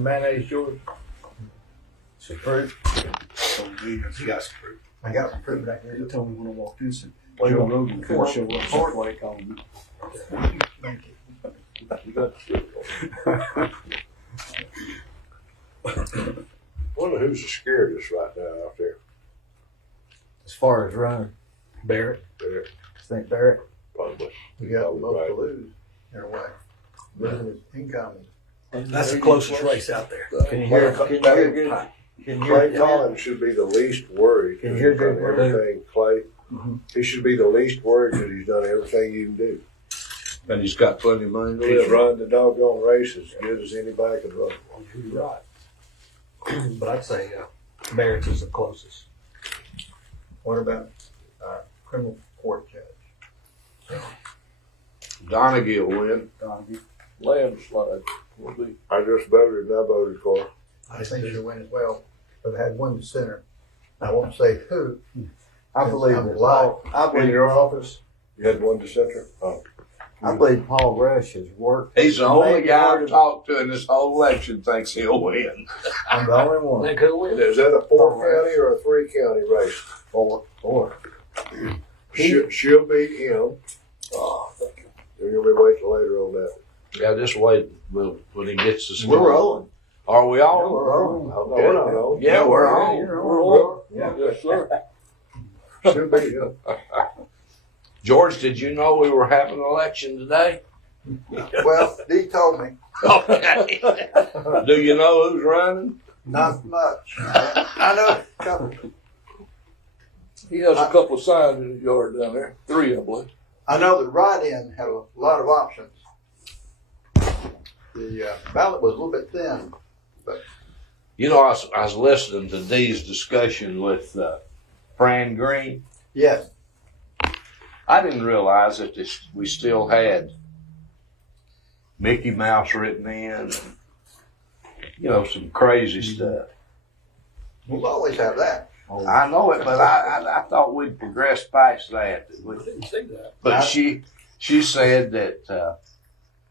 some mayonnaise, George? Some fruit. You got some fruit. I got some fruit back He there. told me when I walked in, said, Joe Rogan couldn't show up. That's why he called me. Thank you. You got the Wonder who's the scariest right now out there. As far as running, Barrett. There, I think Barrett. probably. We got most Right. to lose in a way. Losing his income. That's the closest race out there. Can you hear? Can you hear good? Can you Clay hear? Collins should be the least worried. Can you 'cause hear he's done good? everything, Clay. Mhm. He should be the least worried because he's done everything you can do. And he's got plenty of money to He's live. run the doggone race as good as anybody can run. You're right. But I'd say Barrett's is the closest. What about criminal court judge? Donaghy will win. Landslide will be. I just voted and I voted for him. I think she'll win as well. But I had one dissenter. I won't say who. I believe I'm that lying. Paul, I In believe, your office, you had one dissenter? Oh. I believe Paul Rush has worked. He's the only Maybe guy harder I've talked to in this whole election thinks he'll win. I'm the only one. Think who wins? Is that a 4-county or a 3-county race? Four. She'll beat him. Oh, thank you. You're going to be waiting later on that. Yeah, just wait when he gets to We're school. rolling. Are we all? We're rolling. No, we're not on. Yeah, we're on. We're on. Yes, sir. She'll beat him. George, did you know we were having an election today? Well, Dee told me. Okay. Do you know who's running? Not much. I know a couple. He has a couple of signs in his yard down there. 3, I believe. I know the write-in had a lot of options. The ballot was a little bit thin. You know, I was listening to Dee's discussion with Fran Green. Yes. I didn't realize that we still had Mickey Mouse written in, and, some crazy stuff. We'll always have that. I know it, but I thought we'd progressed past that. I didn't see that. But she said that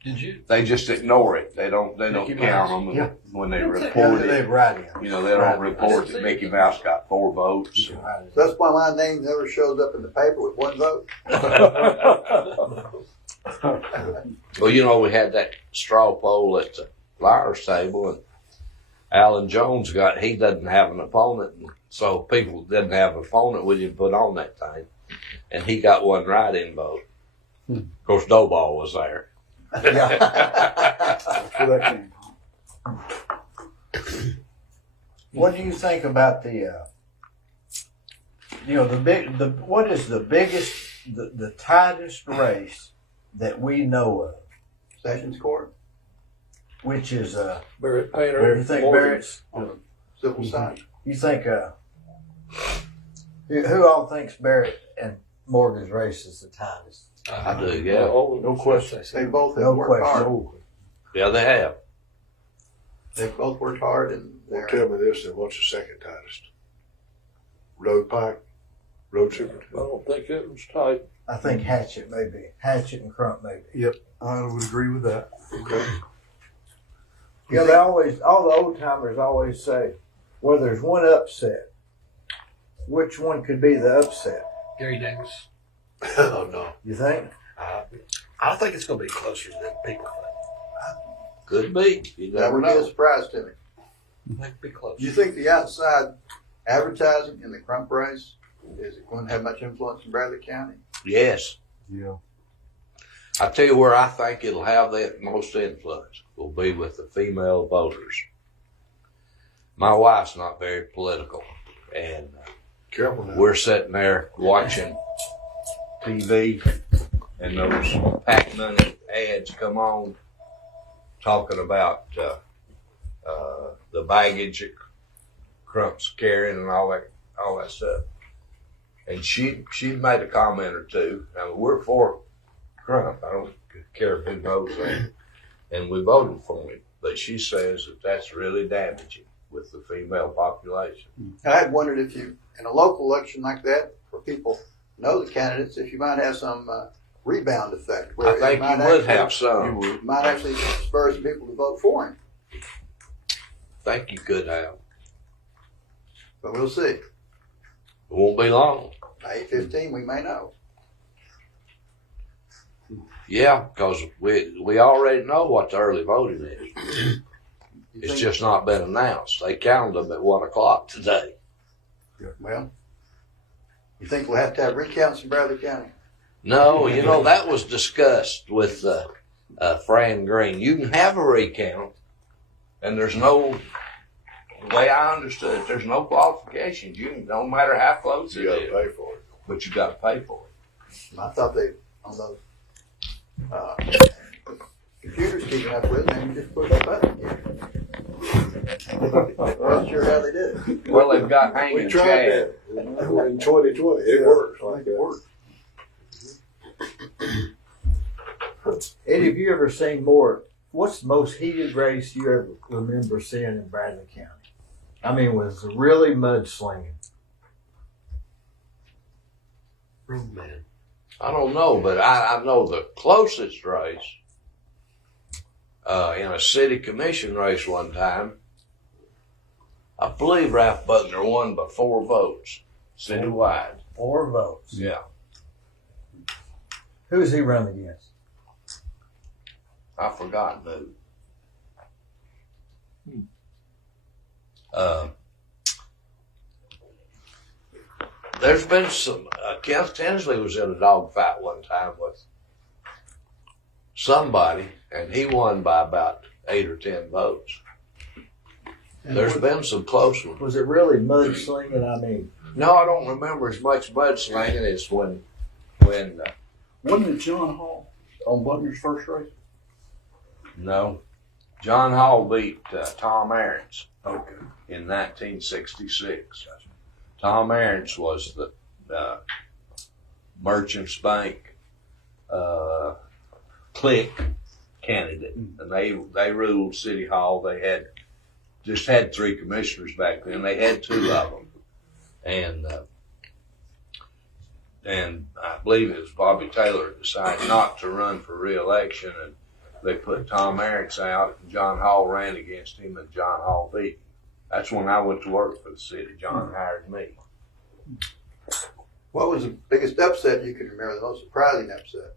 Did you? they just ignore it. They don't Mickey count Mouse. them Yeah. when they Don't say- report They it. write in. They don't report that Mickey Mouse got 4 votes. That's why my name never shows up in the paper with one vote. Well, we had that straw poll at the Liars table, and Alan Jones he doesn't have an opponent, and so people didn't have an opponent we didn't put on that thing, and he got one write-in vote. Of course, Doughball was there. Where that came from. What do you think about what is the biggest, the tightest race that we know of, Sessions Court, which is, Barrett Painter. you think Morgan. Barrett's, civil side. you think, who all thinks Barrett and Morgan's race is the tightest? I do, yeah. No question. They both have No worked hard. question. Yeah, they have. They've both worked hard, and Well, they're tell me this, then what's the second tightest? Road Pike? Road I Superintendent? don't think it was tight. I think Hatchet maybe. Hatchet and Crump maybe. I would agree with that. Okay. They always, all the old timers always say, well, there's one upset. Which one could be the upset? Gary Davis. Oh, no. You think? I think it's going to be closer than people think. Could be. You that never would be a know. surprise to me. I think it'll be close. Do you think the outside advertising in the Crump race is it going to have much influence in Bradley County? Yes. Yeah. I tell you where I think it'll have the most influence will be with the female voters. My wife's not very political, and Careful now. we're sitting there watching TV, and those pack money ads come on talking about the baggage that Crump's carrying and all that stuff. And she made a comment or two. Now, we're for Crump. I don't care who votes on him. And we voted for him. But she says that that's really damaging with the female population. I had wondered if you, in a local election like that, where people know the candidates, if you might have some rebound effect. Where I think it might you would actually- have some. Might actually spur some people to vote for him. think you could have. But we'll see. It won't be long. By 8:15, we may know. Yeah, because we already know what the early voting is. You It's think- just not been announced. They counted them at 1 o'clock today. Well, you think we'll have to have recounts in Bradley County? No, you know, that was discussed with Fran Green. You can have a recount, and there's no, the way I understood it, there's no qualifications. You can, no matter how close it You gotta is, pay for it. but you got to pay for it. I thought they, on those computers keeping up with them, you just push a button here. Not sure how they did it. Well, they've got We hanging tried chad. that in 2020. It works I like think it that. worked. Eddie, have you ever seen more? What's the most heated race you ever remember seeing in Bradley County? I mean, was really mudslinging. Man. I don't know, but I know the closest race in a city commission race one time. I believe Ralph Butler won by 4 votes citywide. 4 votes. Yeah, Who's he run against? I forgot who. There's been some. Kenneth Tinsley was in a dogfight one time with somebody, and he won by about 8 or 10 votes. There's been some close ones. Was it really mudslinging? I mean, No, I don't remember as much mudslinging as when Wasn't it John Hall on Butler's first race? no, John Hall beat Tom Aarons Okay. in 1966. Tom Aarons was the Merchants Bank clique candidate, and they ruled City Hall. They had 3 commissioners back then. They had 2 of them, and I believe it was Bobby Taylor decided not to run for re-election, and they put Tom Aarons out, and John Hall ran against him, and John Hall beat him. That's when I went to work for the city. John hired me. What was the biggest upset you can remember, the most surprising upset?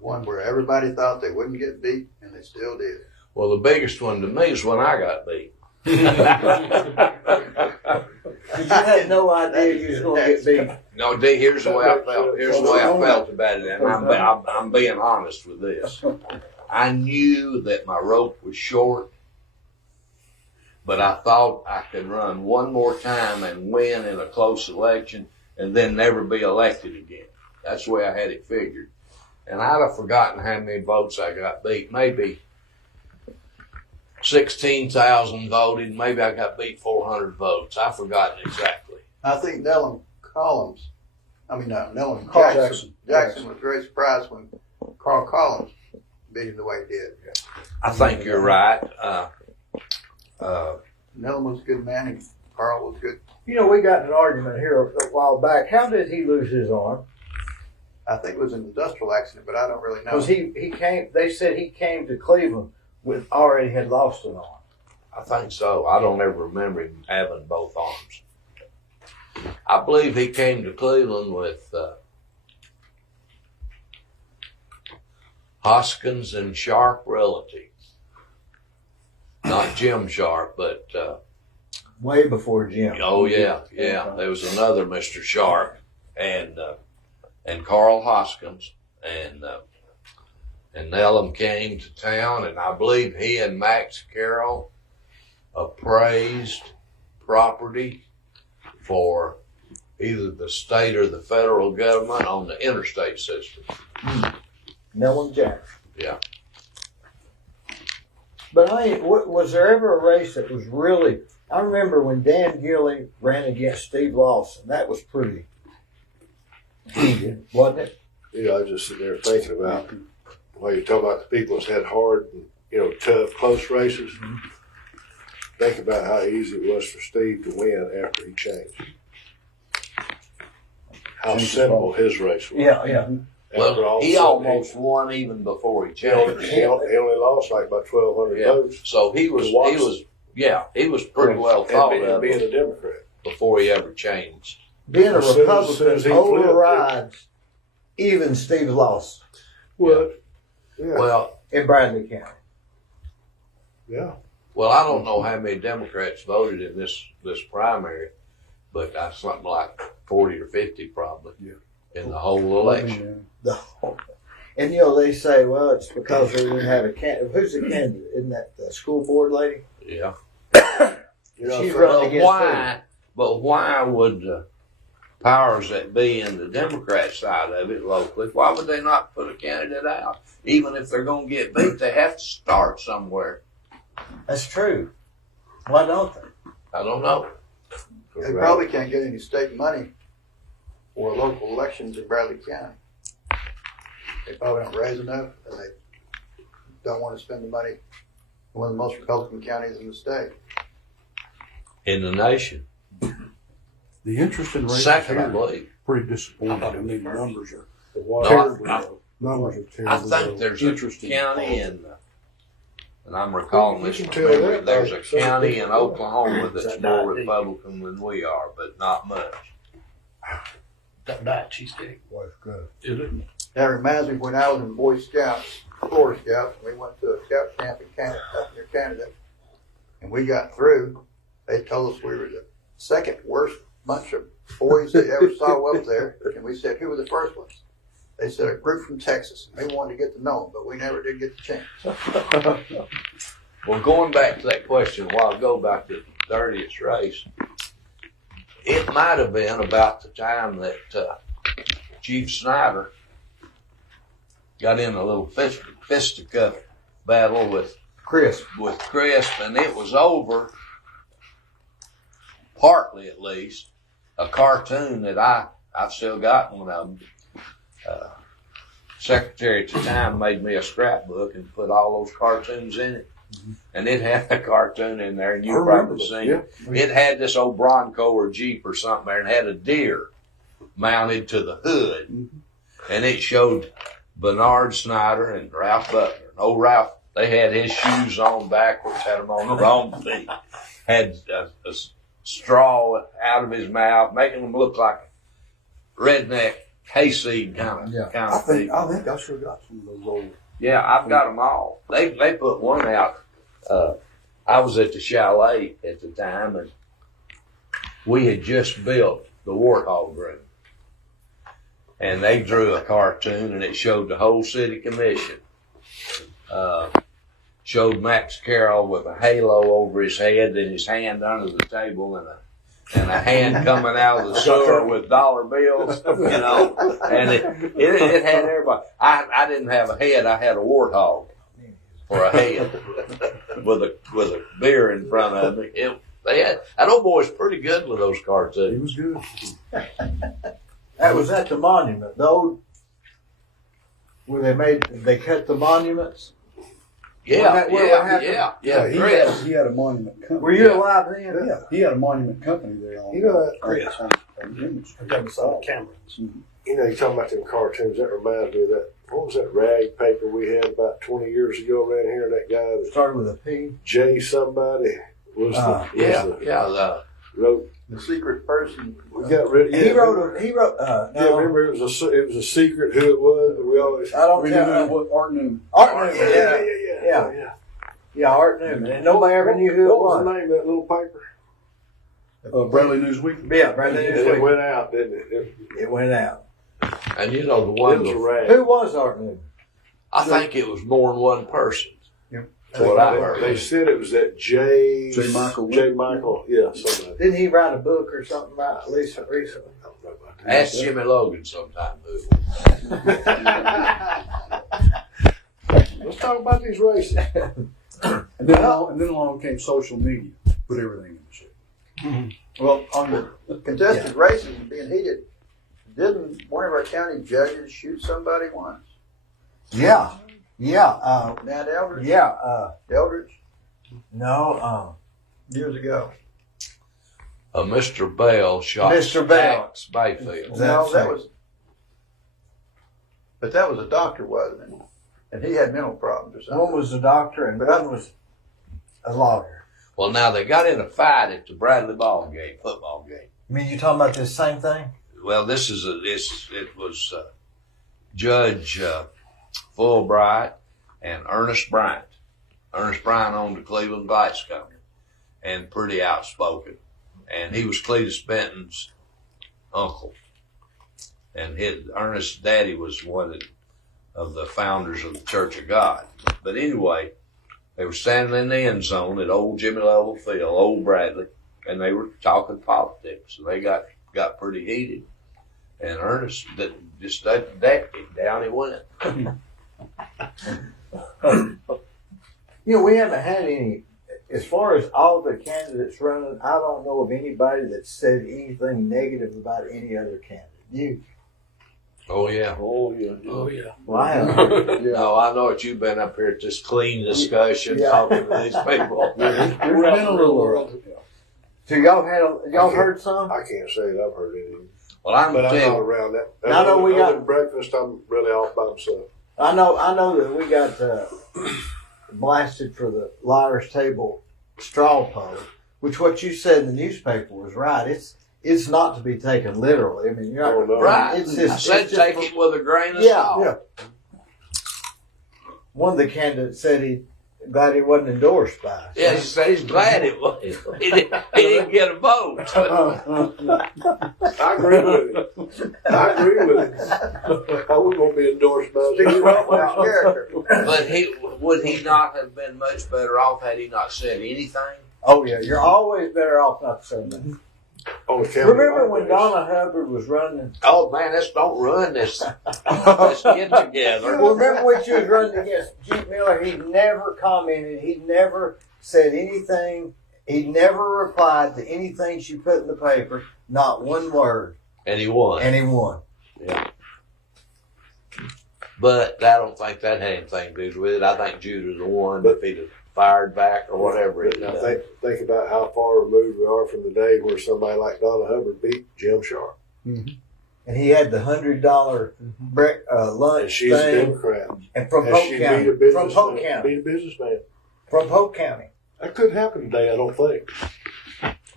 One where everybody thought they wouldn't get beat, and they still did. Well, the biggest one to me is when I got beat. you had no idea you was going to get beat. No, D, here's the way I felt. Here's the way I felt about it, and I'm being honest with this. I knew that my rope was short, but I thought I could run one more time and win in a close election and then never be elected again. That's the way I had it figured. And I'd have forgotten how many votes I got beat. Maybe 16,000 voted. Maybe I got beat 400 votes. I've forgotten exactly. I think Nellum Jackson. Jackson was very surprised when Carl Collins beat him the way he did. I think you're right. Nellum was a good man, and Carl was good. You know, we got in an argument here a while back. How did he lose his arm? I think it was an industrial accident, but I don't really know. Because he came. They said he came to Cleveland with already had lost an arm. I think so. I don't ever remember him having both arms. I believe he came to Cleveland with Hoskins and Sharp relatives. Not Jim Sharp, but Way before Jim. oh yeah. There was another Mr. Sharp and Carl Hoskins and Nellum came to town, and I believe he and Max Carroll appraised property for either the state or the federal government on the interstate system. Nellum Jackson. Yeah. But was there ever a race that was really? I remember when Dan Gilly ran against Steve Lawson. That was pretty heated, wasn't it? You know, I was just sitting there thinking about while you're talking about the people that's had hard, and, tough, close races. Think about how easy it was for Steve to win after he changed. How simple his race was. Yeah. After all Well, he the almost won even before he He only, changed. he only lost like about 1,200 Yeah. votes. So he was pretty well thought being, of being a Democrat. before he ever changed. Being a As soon as Republican he flipped, overrides even Steve Lawson What? Yeah. Well, in Bradley County. Yeah. well, I don't know how many Democrats voted in this primary, but that's something like 40 or 50 probably in the whole election. The whole, and they say, well, it's because they didn't have a candidate. Who's the candidate? Isn't that the school board lady? Yeah. You know, She's so- running But against why? But why would the powers that be in the Democrat side of it locally? Why would they not put a candidate out? Even if they're going to get beat, they have to start somewhere. That's true. Why don't they? I don't know. They probably can't get any state money for local elections in Bradley County. They probably don't raise enough, and they don't want to spend the money in one of the most Republican counties in the state. In the nation, The interest in races second, I here is believe. pretty disappointing. I mean, the numbers are The one- terribly I- low. Numbers are I terribly think low. there's a Interesting. county and I'm recalling You this can from tell memory. that There's by a some county in people. Oklahoma that's That more died, Republican than we are, but not much. That diet cheesecake. Boy, it's good. Is it? That reminds me when I was in Boy Scouts, Florida Scouts, we went to a scout camp in Canada, up near Canada, and we got through. They told us we were the second worst bunch of boys they ever saw up there, and we said, who were the first ones? They said a group from Texas. They wanted to get to know them, but we never did get the chance. Well, going back to that question a while ago about the 30th race, it might have been about the time that Chief Snyder got in a little fisticuff battle with Crisp. Crisp, and it was over, partly at least, a cartoon that I've still got one of them. Secretary at the time made me a scrapbook and put all those cartoons in it. And it had a cartoon in there, and you probably seen it. It had this old Bronco or Jeep or something there, and had a deer mounted to the hood. And it showed Bernard Snyder and Ralph Butler. And old Ralph, they had his shoes on backwards, had them on the wrong feet, had a straw out of his mouth, making them look like redneck hayseed kind of I think people. I sure got some of those old. Yeah, I've got them all. They put one out. I was at the chalet at the time, and we had just built the Warthog Room. And they drew a cartoon, and it showed the whole city commission. Showed Max Carroll with a halo over his head and his hand under the table, and a hand coming out of the sewer with dollar bills, and it had everybody. I didn't have a head, I had a warthog for a head with a beer in front of me. That old boy's pretty good with those He cartoons. was good. That was at the monument. The old, where they cut the monuments. Yeah, what happened? yeah. He Chris. had a monument company. Were you alive then? Yeah, he had a monument company there. On, You know what? Chris. on Down the Camerons. You know, you talking about them cartoons. That reminds me of that. What was that rag paper we had about 20 years ago around here? That guy that Started with a P. J somebody was wrote. The secret person. We got rid. Yeah, He wrote. Yeah, No, remember it was a secret who it was. And we always. I don't We didn't know tell. what Art Newman. Art Newman. Yeah, Art Newman. And nobody ever knew who it What was was. the name of that little paper? Bradley Newsweek. Yeah, Bradley It Newsweek. went out, didn't it? It went out. And the It one, was a rag. Who was Art Newman? I think it was more than one person. Yep. That's what I heard. They said it was that J. Michael. Yeah, somebody. Didn't he write a book or something about Lisa recently? I don't know about that. Ask Jimmy Logan sometime who. Let's talk about these races. And then along came social media. Put everything in the shit. Well, on the contested races being heated, didn't one of our county judges shoot somebody once? Yeah. Nat Eldridge? Eldridge? No. Years ago. Mr. Bell shot Mr. Bell. Alex Bayfield. No, that But that was a doctor, wasn't it? And he had mental problems or something. One was a doctor and one was a lawyer. Well, now they got in a fight at the Bradley football game. I mean, you talking about this same thing? Well, it was Judge Fulbright and Ernest Bryant. Ernest Bryant owned the Cleveland Vice Company and pretty outspoken. And he was Cletus Benton's uncle. And Ernest's daddy was one of the founders of the Church of God. But anyway, they were standing in the end zone at old Jimmy Lovell Field, old Bradley, and they were talking politics. And they got pretty heated. And Ernest just decked him. Down he went. You know, we haven't had any, as far as all the candidates running, I don't know of anybody that said anything negative about any other candidate. You? Oh, yeah. Oh, yeah. Oh, yeah. Well, I haven't heard. No, I know that you've been up here at this clean discussion, Yeah. talking to these people. There's been a little. So y'all heard some? I can't say that I've heard anything. Well, I'm But I'm not telling you, around that. I know we got- Other than breakfast, I'm really off by myself. I know that we got blasted for the Liar's Table straw poll, which what you said in the newspaper was right. It's not to be taken literally. I mean, you're not. Oh, no. right. It's just, I said it's just take it with a grain of Yeah, salt. yeah. One of the candidates said he glad he wasn't endorsed by us. Yeah, he said he's glad it was. He didn't get a vote. I agree with it. I agree with it. I was going to be endorsed by Speaks well for you. his character. But would he not have been much better off had he not said anything? Oh yeah, you're always better off not to say that. On the county Remember when days. Donna Hubbard was running? Oh man, let's don't ruin this. Let's get together. Well, remember when she was running against Jeep Miller? He never commented. He never said anything. He never replied to anything she put in the paper. Not one word. And he won. And he won. Yeah. But I don't think that had anything to do with it. I think Judah the one if he'd have fired back or whatever. But now think about how far removed we are from the day where somebody like Donna Hubbard beat Jim Sharp. And he had the $100 lunch And she's a thing. Democrat. And from And Polk she County. beat a From Polk businessman. County. Beat a businessman. From Polk County. That couldn't happen today, I don't think.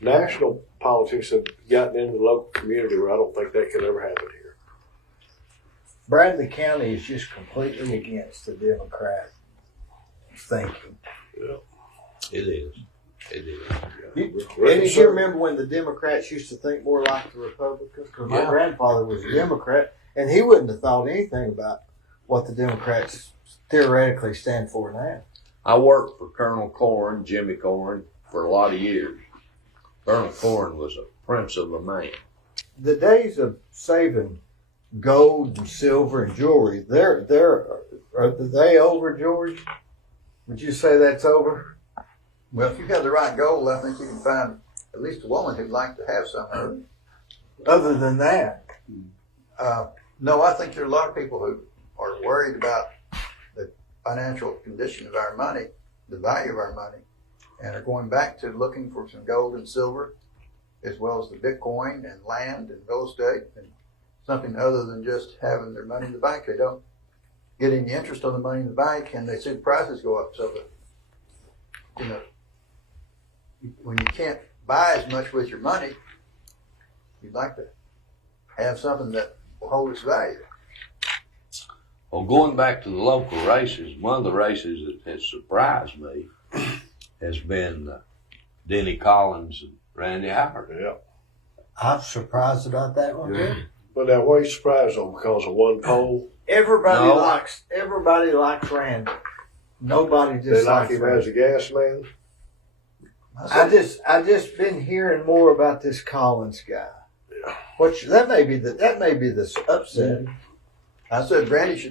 National politics have gotten into the local community where I don't think that could ever happen here. Bradley County is just completely against the Democrat thinking. Yeah. It is. It is. And you remember when the Democrats used to think more like the Republicans? Because my Yeah. grandfather was a Democrat, and he wouldn't have thought anything about what the Democrats theoretically stand for now. I worked for Colonel Corn, Jimmy Corn, for a lot of years. Colonel Corn was a prince of a man. The days of saving gold and silver and jewelry, are they over, George? Would you say that's over? Well, if you got the right goal, I think you can find at least a woman who'd like to have some of it. Other than that, No, I think there are a lot of people who are worried about the financial condition of our money, the value of our money, and are going back to looking for some gold and silver, as well as the Bitcoin and land and real estate and something other than just having their money in the bank. They don't get any interest on the money in the bank, and they see the prices go up. So that, when you can't buy as much with your money, you'd like to have something that will hold its value. Well, going back to the local races, one of the races that has surprised me has been Denny Collins and Randy Howard. Yeah. I'm surprised about that one. Yeah. But now, what are you surprised on? Because of one poll? Everybody No. likes Randy. Nobody They just like likes him Randy. as a gas man? I just been hearing more about this Collins guy. Which that may be the upset. I said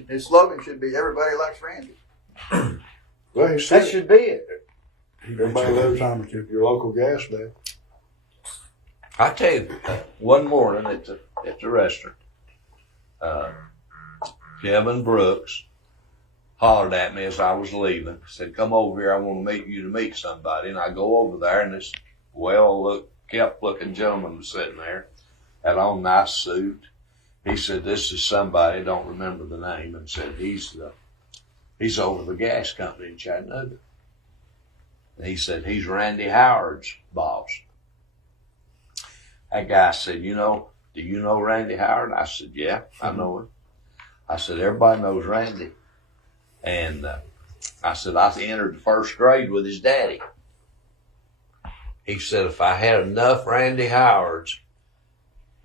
his slogan should be "Everybody likes Randy." Well, he That said should be it. everybody loves your local gas man. I tell you, one morning at the restaurant, Kevin Brooks hollered at me as I was leaving. Said, "Come over here. I want to meet somebody." And I go over there, and this kept looking gentleman was sitting there, had on a nice suit, he said, this is somebody, don't remember the name, and said he's over the gas company in Chattanooga. And he said, he's Randy Howard's boss. That guy said, do you know Randy Howard? I said, yeah, I know him. I said, everybody knows Randy. And I said, I entered the first grade with his daddy. He said, if I had enough Randy Howards,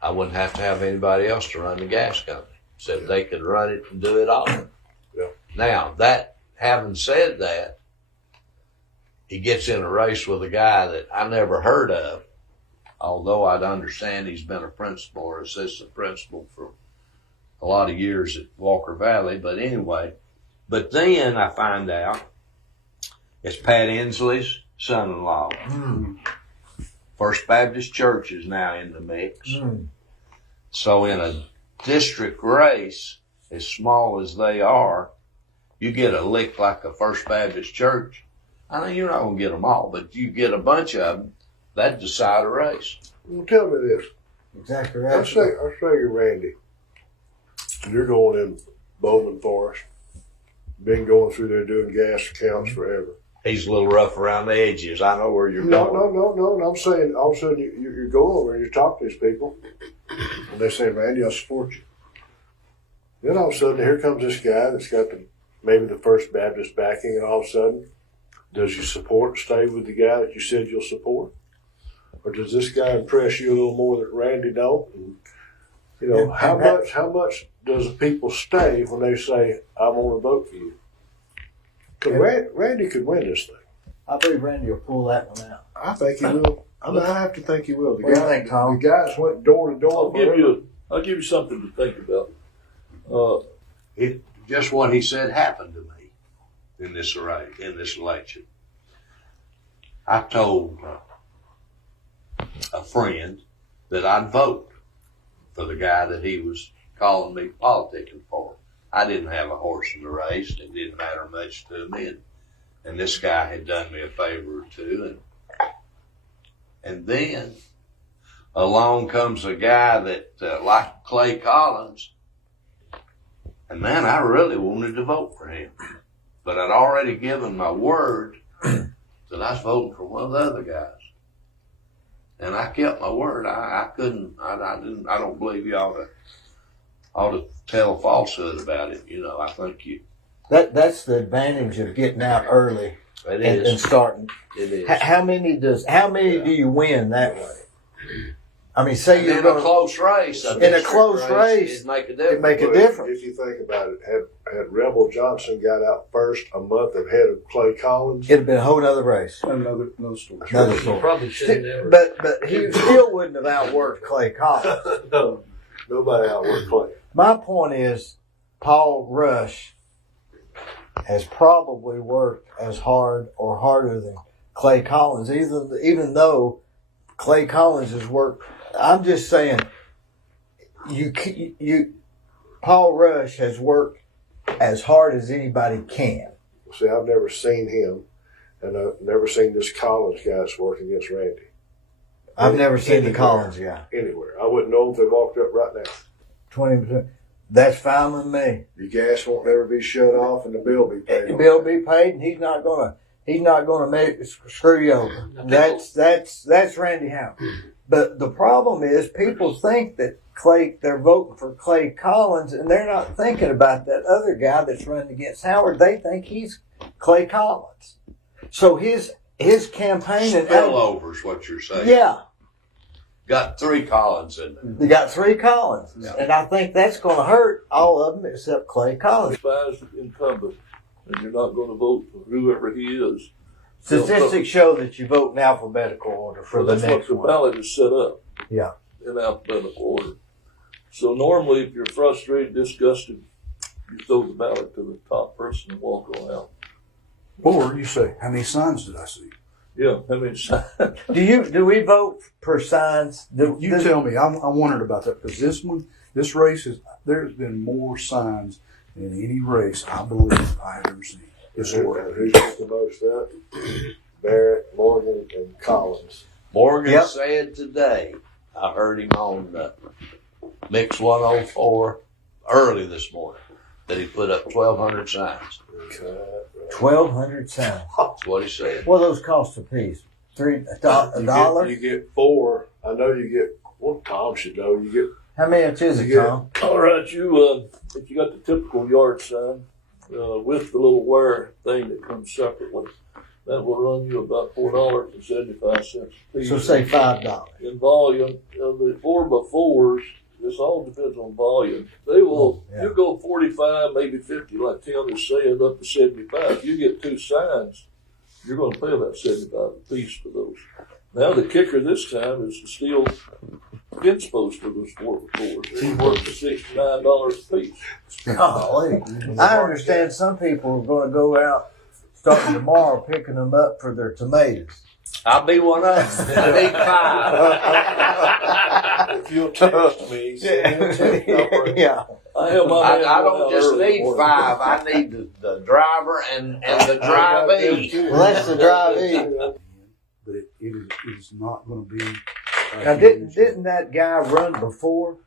I wouldn't have to have anybody else to run the gas company. Said they could run it and do it all. Yeah. Now, having said that, he gets in a race with a guy that I never heard of, although I'd understand he's been a principal or assistant principal for a lot of years at Walker Valley. But anyway, but then I find out it's Pat Inslee's son-in-law. First Baptist Church is now in the mix. So in a district race, as small as they are, you get a lick like a First Baptist Church. I know you're not going to get them all, but you get a bunch of them, that decide a race. Well, tell me this. Exactly I'll right. say you're Randy. You're going in Bowman Forest. Been going through there doing gas accounts forever. He's a little rough around the edges. I know where you're No. going. I'm saying all of a sudden you go over and you talk to these people, and they say, Randy, I support you. Then all of a sudden here comes this guy that's got maybe the First Baptist backing, and all of a sudden, does you stay with the guy that you said you'll support? Or does this guy impress you a little more that Randy don't? And, how much does people stay when they say, I'm going to vote for you? Because Randy could win this thing. I believe Randy will pull that one out. I think he will. I have to think he will. What do you think, Tom? The guys went door to door. I'll give you something to think about. Just what he said happened to me in this election. I told a friend that I'd vote for the guy that he was calling me politicking for. I didn't have a horse in the race. It didn't matter much to me. And this guy had done me a favor or two. And then along comes a guy that like Clay Collins. And man, I really wanted to vote for him. But I'd already given my word that I was voting for one of the other guys. And I kept my word. I don't believe you ought to tell a falsehood about it. I think That's the advantage of getting out early and starting. It is. How many do you win that way? I mean, say you're in going a close race. In a close race, it'd make a difference. it make a difference. If you think about it, had Rebel Johnson got out first a month ahead of Clay Collins, It'd have been a whole other race. Another story. Another story. Probably should have never. But he still wouldn't have outworked Clay Collins. no, nobody outworked Clay. My point is, Paul Rush has probably worked as hard or harder than Clay Collins, even though Clay Collins has worked. I'm just saying, Paul Rush has worked as hard as anybody can. See, I've never seen him, and I've never seen this Collins guy that's working against Randy. I've never seen the Anywhere. Collins guy. Anywhere. I wouldn't know if they walked up right now. 20%. That's fine with me. The gas won't never be shut off, and the bill be paid. The bill be paid, and he's not gonna make screw you over. That's Randy Howard. But the problem is, people think that they're voting for Clay Collins, and they're not thinking about that other guy that's running against Howard. They think he's Clay Collins. So his campaign and Spillover is what you're saying. yeah, Got 3 Collins in there. they got 3 Collins, Yeah. and I think that's going to hurt all of them except Clay Collins. Despise the incumbent, and you're not going to vote for whoever he is. Statistics show that you vote in alphabetical order for the That's next what the one. ballot is set up. Yeah. In alphabetical order. So normally, if you're frustrated, disgusted, you throw the ballot to the top person and walk on out. Or you say, how many signs did I see? Yeah, I mean, Do we vote per signs? You tell me. I'm wondering about that because this race there's been more signs in any race I believe I have ever seen. Historically. Who's got the most up? Barrett, Morgan, and Collins. Morgan Yep. said today, I heard him on Mix 104 early this morning that he put up 1,200 signs. 1,200 signs. That's what he said. What do those cost a piece? A dollar? You get 4. I know you get. Well, Tom should know. You get. How much is it, Yeah. Tom? All right, if you got the typical yard sign with the little wire thing that comes separately, that will run you about $4.75 a piece. So say $5. In volume, the 4x4s, this all depends on volume. They will, Oh, yeah. you go 45, maybe 50, like Tim is saying, up to 75. You get 2 signs, you're going to pay about 75 a piece for those. Now the kicker this time is the steel fence post for those 4x4s. They work for $69 a piece. Golly. I understand some people are going to go out starting tomorrow picking them up for their tomatoes. I'll be one of them. I need 5. If you'll text me, send me a text number. Yeah. I have my man I going don't out just early in the need morning. 5. I need the driver and the drivee. Well, that's the drivee. But it is not going to be. Now, didn't that guy run before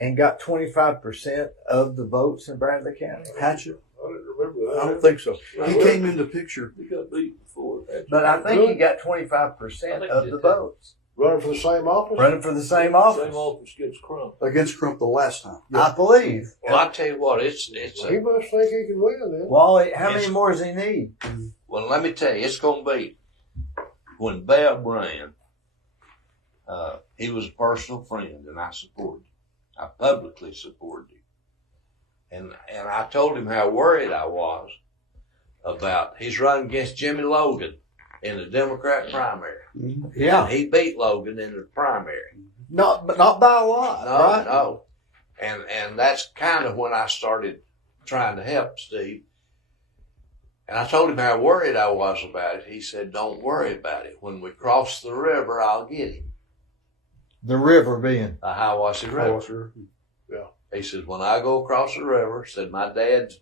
and got 25% of the votes in Bradley County? Hatchet? I didn't remember that. I don't think so. He came in the picture. He got beat before. But I think he got 25% of the votes. Running for the same office? Running for the same Same office, office gets Crump. Against Crump the last time. I believe. Well, I tell you what, it's He must think he can win then. Wally, how many more does he need? well, let me tell you, it's going to be when Bev ran. He was a personal friend, and I supported him. I publicly supported him, and I told him how worried I was about he's running against Jimmy Logan in the Democrat primary. Yeah. He beat Logan in the primary. But not by a lot, No, right? no. And that's kind of when I started trying to help Steve. And I told him how worried I was about it. He said, "Don't worry about it. When we cross the river, I'll get him." The river being. The Hiawassee River. He said, "When I go across the river," said, "my dad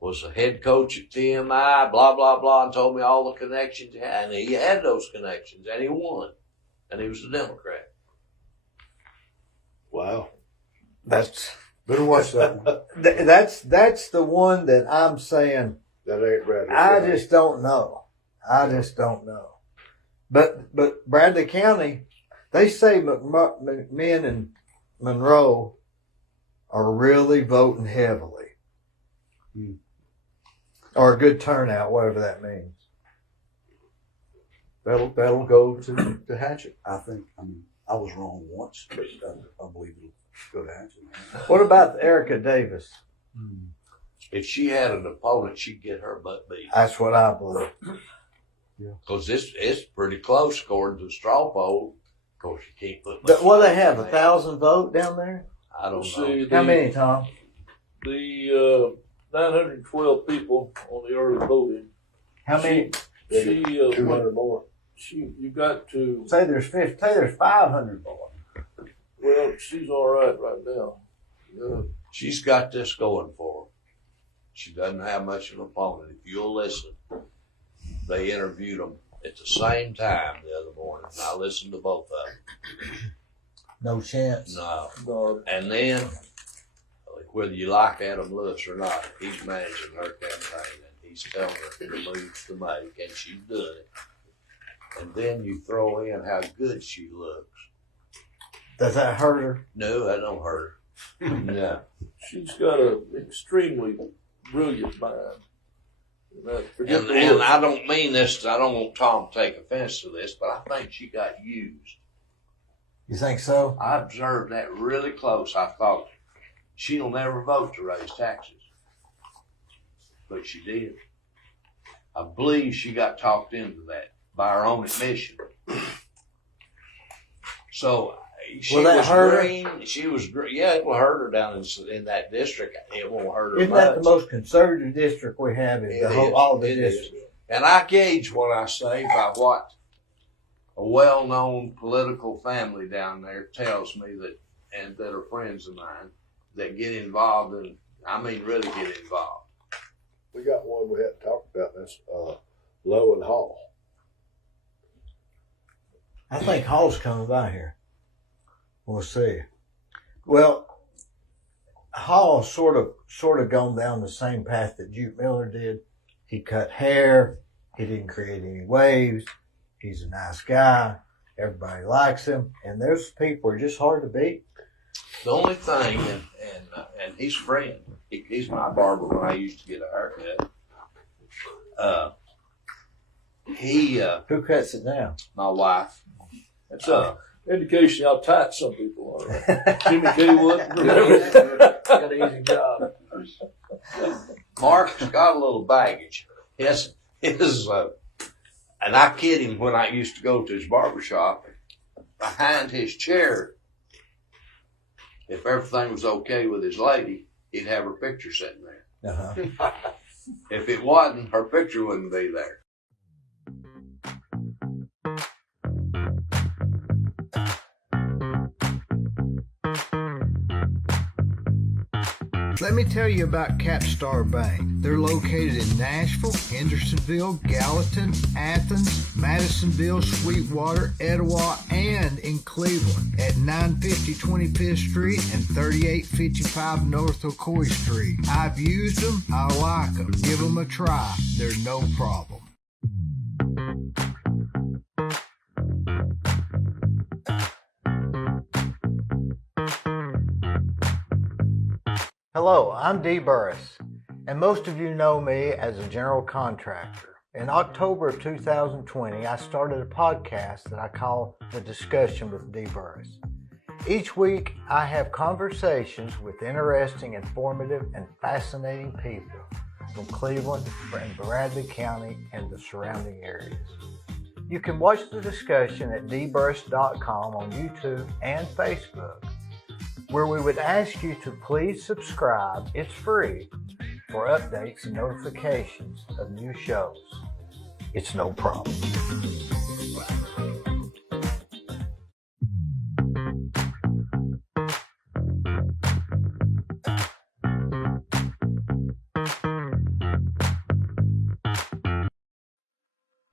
was a head coach at TMI, blah, blah, blah," and told me all the connections he had. And he had those connections, and he won. And he was a Democrat. Wow. That's Better watch that one. that's the one that I'm saying. That ain't Bradley. I just don't know. But Bradley County, they say McMinn and Monroe are really voting heavily. Or a good turnout, whatever that means. That'll go to Hatchet. I was wrong once, but I believe it'll go to Hatchet. What about Erica Davis? If she had an opponent, she'd get her butt beat. That's what I believe. Because it's pretty close according to the straw poll. Of course, you can't put much. What do they have, 1,000 vote down there? I don't know. See, How many, Tom? The 912 people on the early voting. How many? She 200 more. you got to. Say there's 500 more. Well, she's all right now. She's got this going for her. She doesn't have much of an opponent. If you'll listen, they interviewed them at the same time the other morning. And I listened to both of them. No chance. No. And then, whether you like Adam Lewis or not, he's managing her campaign and he's telling her the moves to make, and she's doing it. And then you throw in how good she looks. Does that hurt her? No, that don't hurt her. No. She's got an extremely brilliant mind. And I don't mean this, I don't want Tom to take offense to this, but I think she got used. You think so? I observed that really close. I thought, she'll never vote to raise taxes. But she did. I believe she got talked into that by her own admission. So she Will that was hurt her? green. She was green. Yeah, it will hurt her down in that district. It won't hurt her Isn't much. that the most conservative district we have in It the whole, is. all the It is. districts? And I gauge what I say by what a well-known political family down there tells me that are friends of mine that get involved and really get involved. We got one we hadn't talked about. That's Lowe and Hall. I think Hall's coming by here. We'll see. Well, Hall sort of gone down the same path that Juke Miller did. He cut hair. He didn't create any waves. He's a nice guy. Everybody likes him. And those people are just hard to beat. The only thing, and he's a friend. He's my barber when I used to get a haircut. Who cuts it now? My wife. That's a indication how tight some people are. Right? Jimmy K wouldn't. Got an easy job. Mark's got a little baggage. His, and I kid him when I used to go to his barber shop. Behind his chair, if everything was okay with his lady, he'd have her picture sitting there. Uh-huh. If it wasn't, her picture wouldn't be there. Let me tell you about Capstar Bank. They're located in Nashville, Hendersonville, Gallatin, Athens, Madisonville, Sweetwater, Etowah, and in Cleveland at 950 25th Street and 3855 North Ocoee Street. I've used them. I like them. Give them a try. They're no problem. Hello, I'm Dee Burris, and most of you know me as a general contractor. In October of 2020, I started a podcast that I call The Discussion with Dee Burris. Each week, I have conversations with interesting, informative, and fascinating people from Cleveland and Bradley County and the surrounding areas. You can watch the discussion at dburris.com on YouTube and Facebook, where we would ask you to please subscribe, it's free, for updates and notifications of new shows. It's no problem.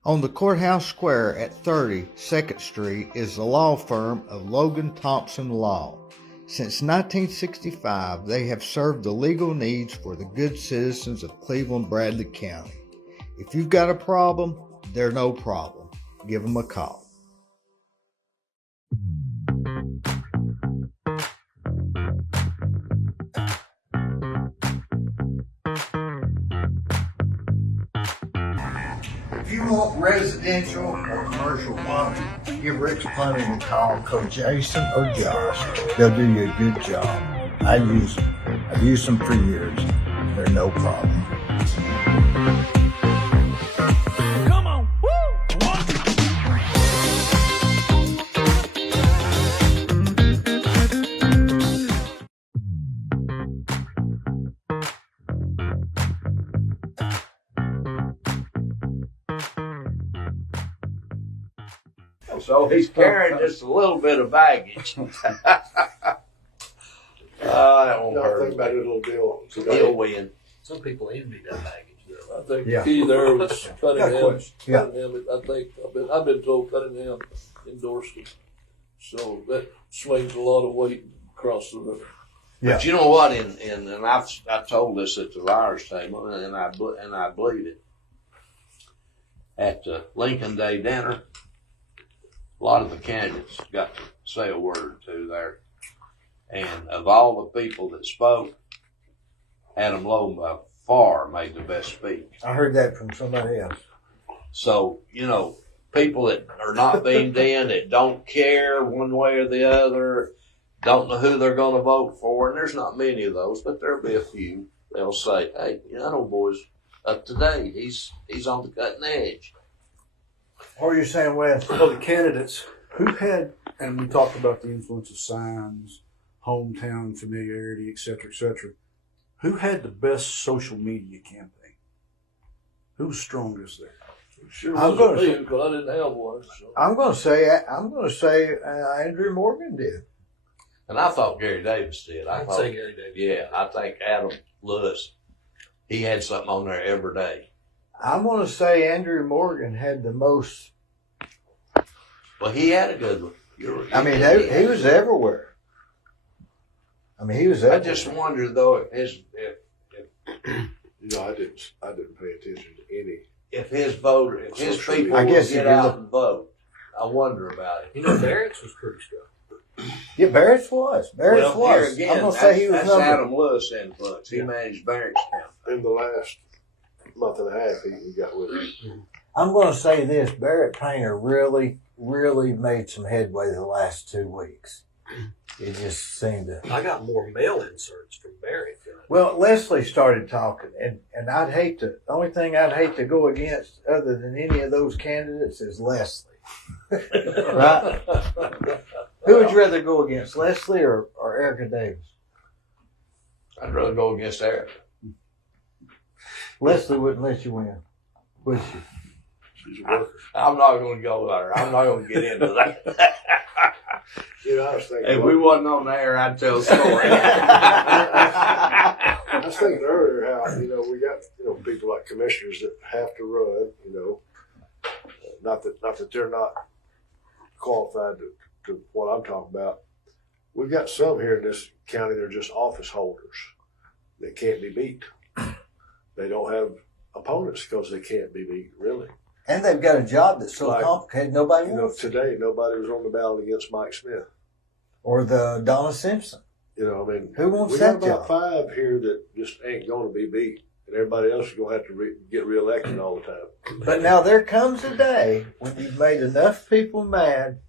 On the Courthouse Square at 30 2nd Street is the law firm of Logan Thompson Law. Since 1965, they have served the legal needs for the good citizens of Cleveland, Bradley County. If you've got a problem, they're no problem. Give them a call. If you want residential or commercial plumbing, give Rick's Plumbing a call. Call Jason or Josh. They'll do you a good job. I've used them for years. They're no problem. Come on, woo! So he's carrying just a little bit of baggage. That won't No, hurt think him. about it, little deal. He'll win. Some people envy that baggage, though. I think Yeah. the key there was Cunningham. Yeah. Cunningham, I think I've been told Cunningham endorsed him, so that swings a lot of weight across the river. Yeah. But you know what? And I told this at the liars table, and I believe it. At the Lincoln Day dinner, a lot of the candidates got to say a word or two there. And of all the people that spoke, Adam Lowe by far made the best speech. I heard that from somebody else. So, people that are not beamed in, that don't care one way or the other, don't know who they're going to vote for, and there's not many of those, but there'll be a few. They'll say, hey, that old boy's up to date. He's on the cutting edge. What are you saying, Wes? Well, the candidates who had, and we talked about the influence of signs, hometown familiarity, et cetera, who had the best social media campaign? Who was strongest there? Sure I'm wasn't gonna me say- because I didn't have one. So. I'm going to say Andrew Morgan did. And I thought Gary Davis did. I'd say Gary Davis. Yeah, I think Adam Lewis, he had something on there every day. I'm going to say Andrew Morgan had the most. Well, he had a good one. I mean, he was everywhere. I mean, he was. I just wonder though if I didn't pay attention to any. if his people I guess will get out and vote. I wonder about it. You know, Barrett's was pretty strong. Yeah, Barrett's was. Barrett's Well, here was. again, I'm gonna say he was that's number. Adam Lewis influence. He managed Barrett's town. In the last month and a half, he got with it. I'm gonna say this: Barrett Painter really made some headway the last 2 weeks. It just seemed to. I got more mail inserts from Barrett. Well, Leslie started talking, and I'd hate to. The only thing I'd hate to go against, other than any of those candidates, is Leslie. Right? Who would you rather go against, Leslie or Erica Davis? I'd rather go against Eric. Leslie wouldn't let you win, would she? She's a worker. I'm not going to go there. I'm not going to get into that. I was thinking. If we wasn't on the air, I'd tell a story. I was thinking earlier how we got people like commissioners that have to run. Not that they're not qualified to what I'm talking about. We've got some here in this county that are just office holders that can't be beat. They don't have opponents because they can't be beat, really. And they've got a job that's so complicated nobody wants. Today nobody was on the ballot against Mike Smith. Or the Donna Simpson. Who wants we that got about job? 5 here that just ain't going to be beat, and everybody else is going to have to get reelected all the time. But now there comes a day when you've made enough people mad,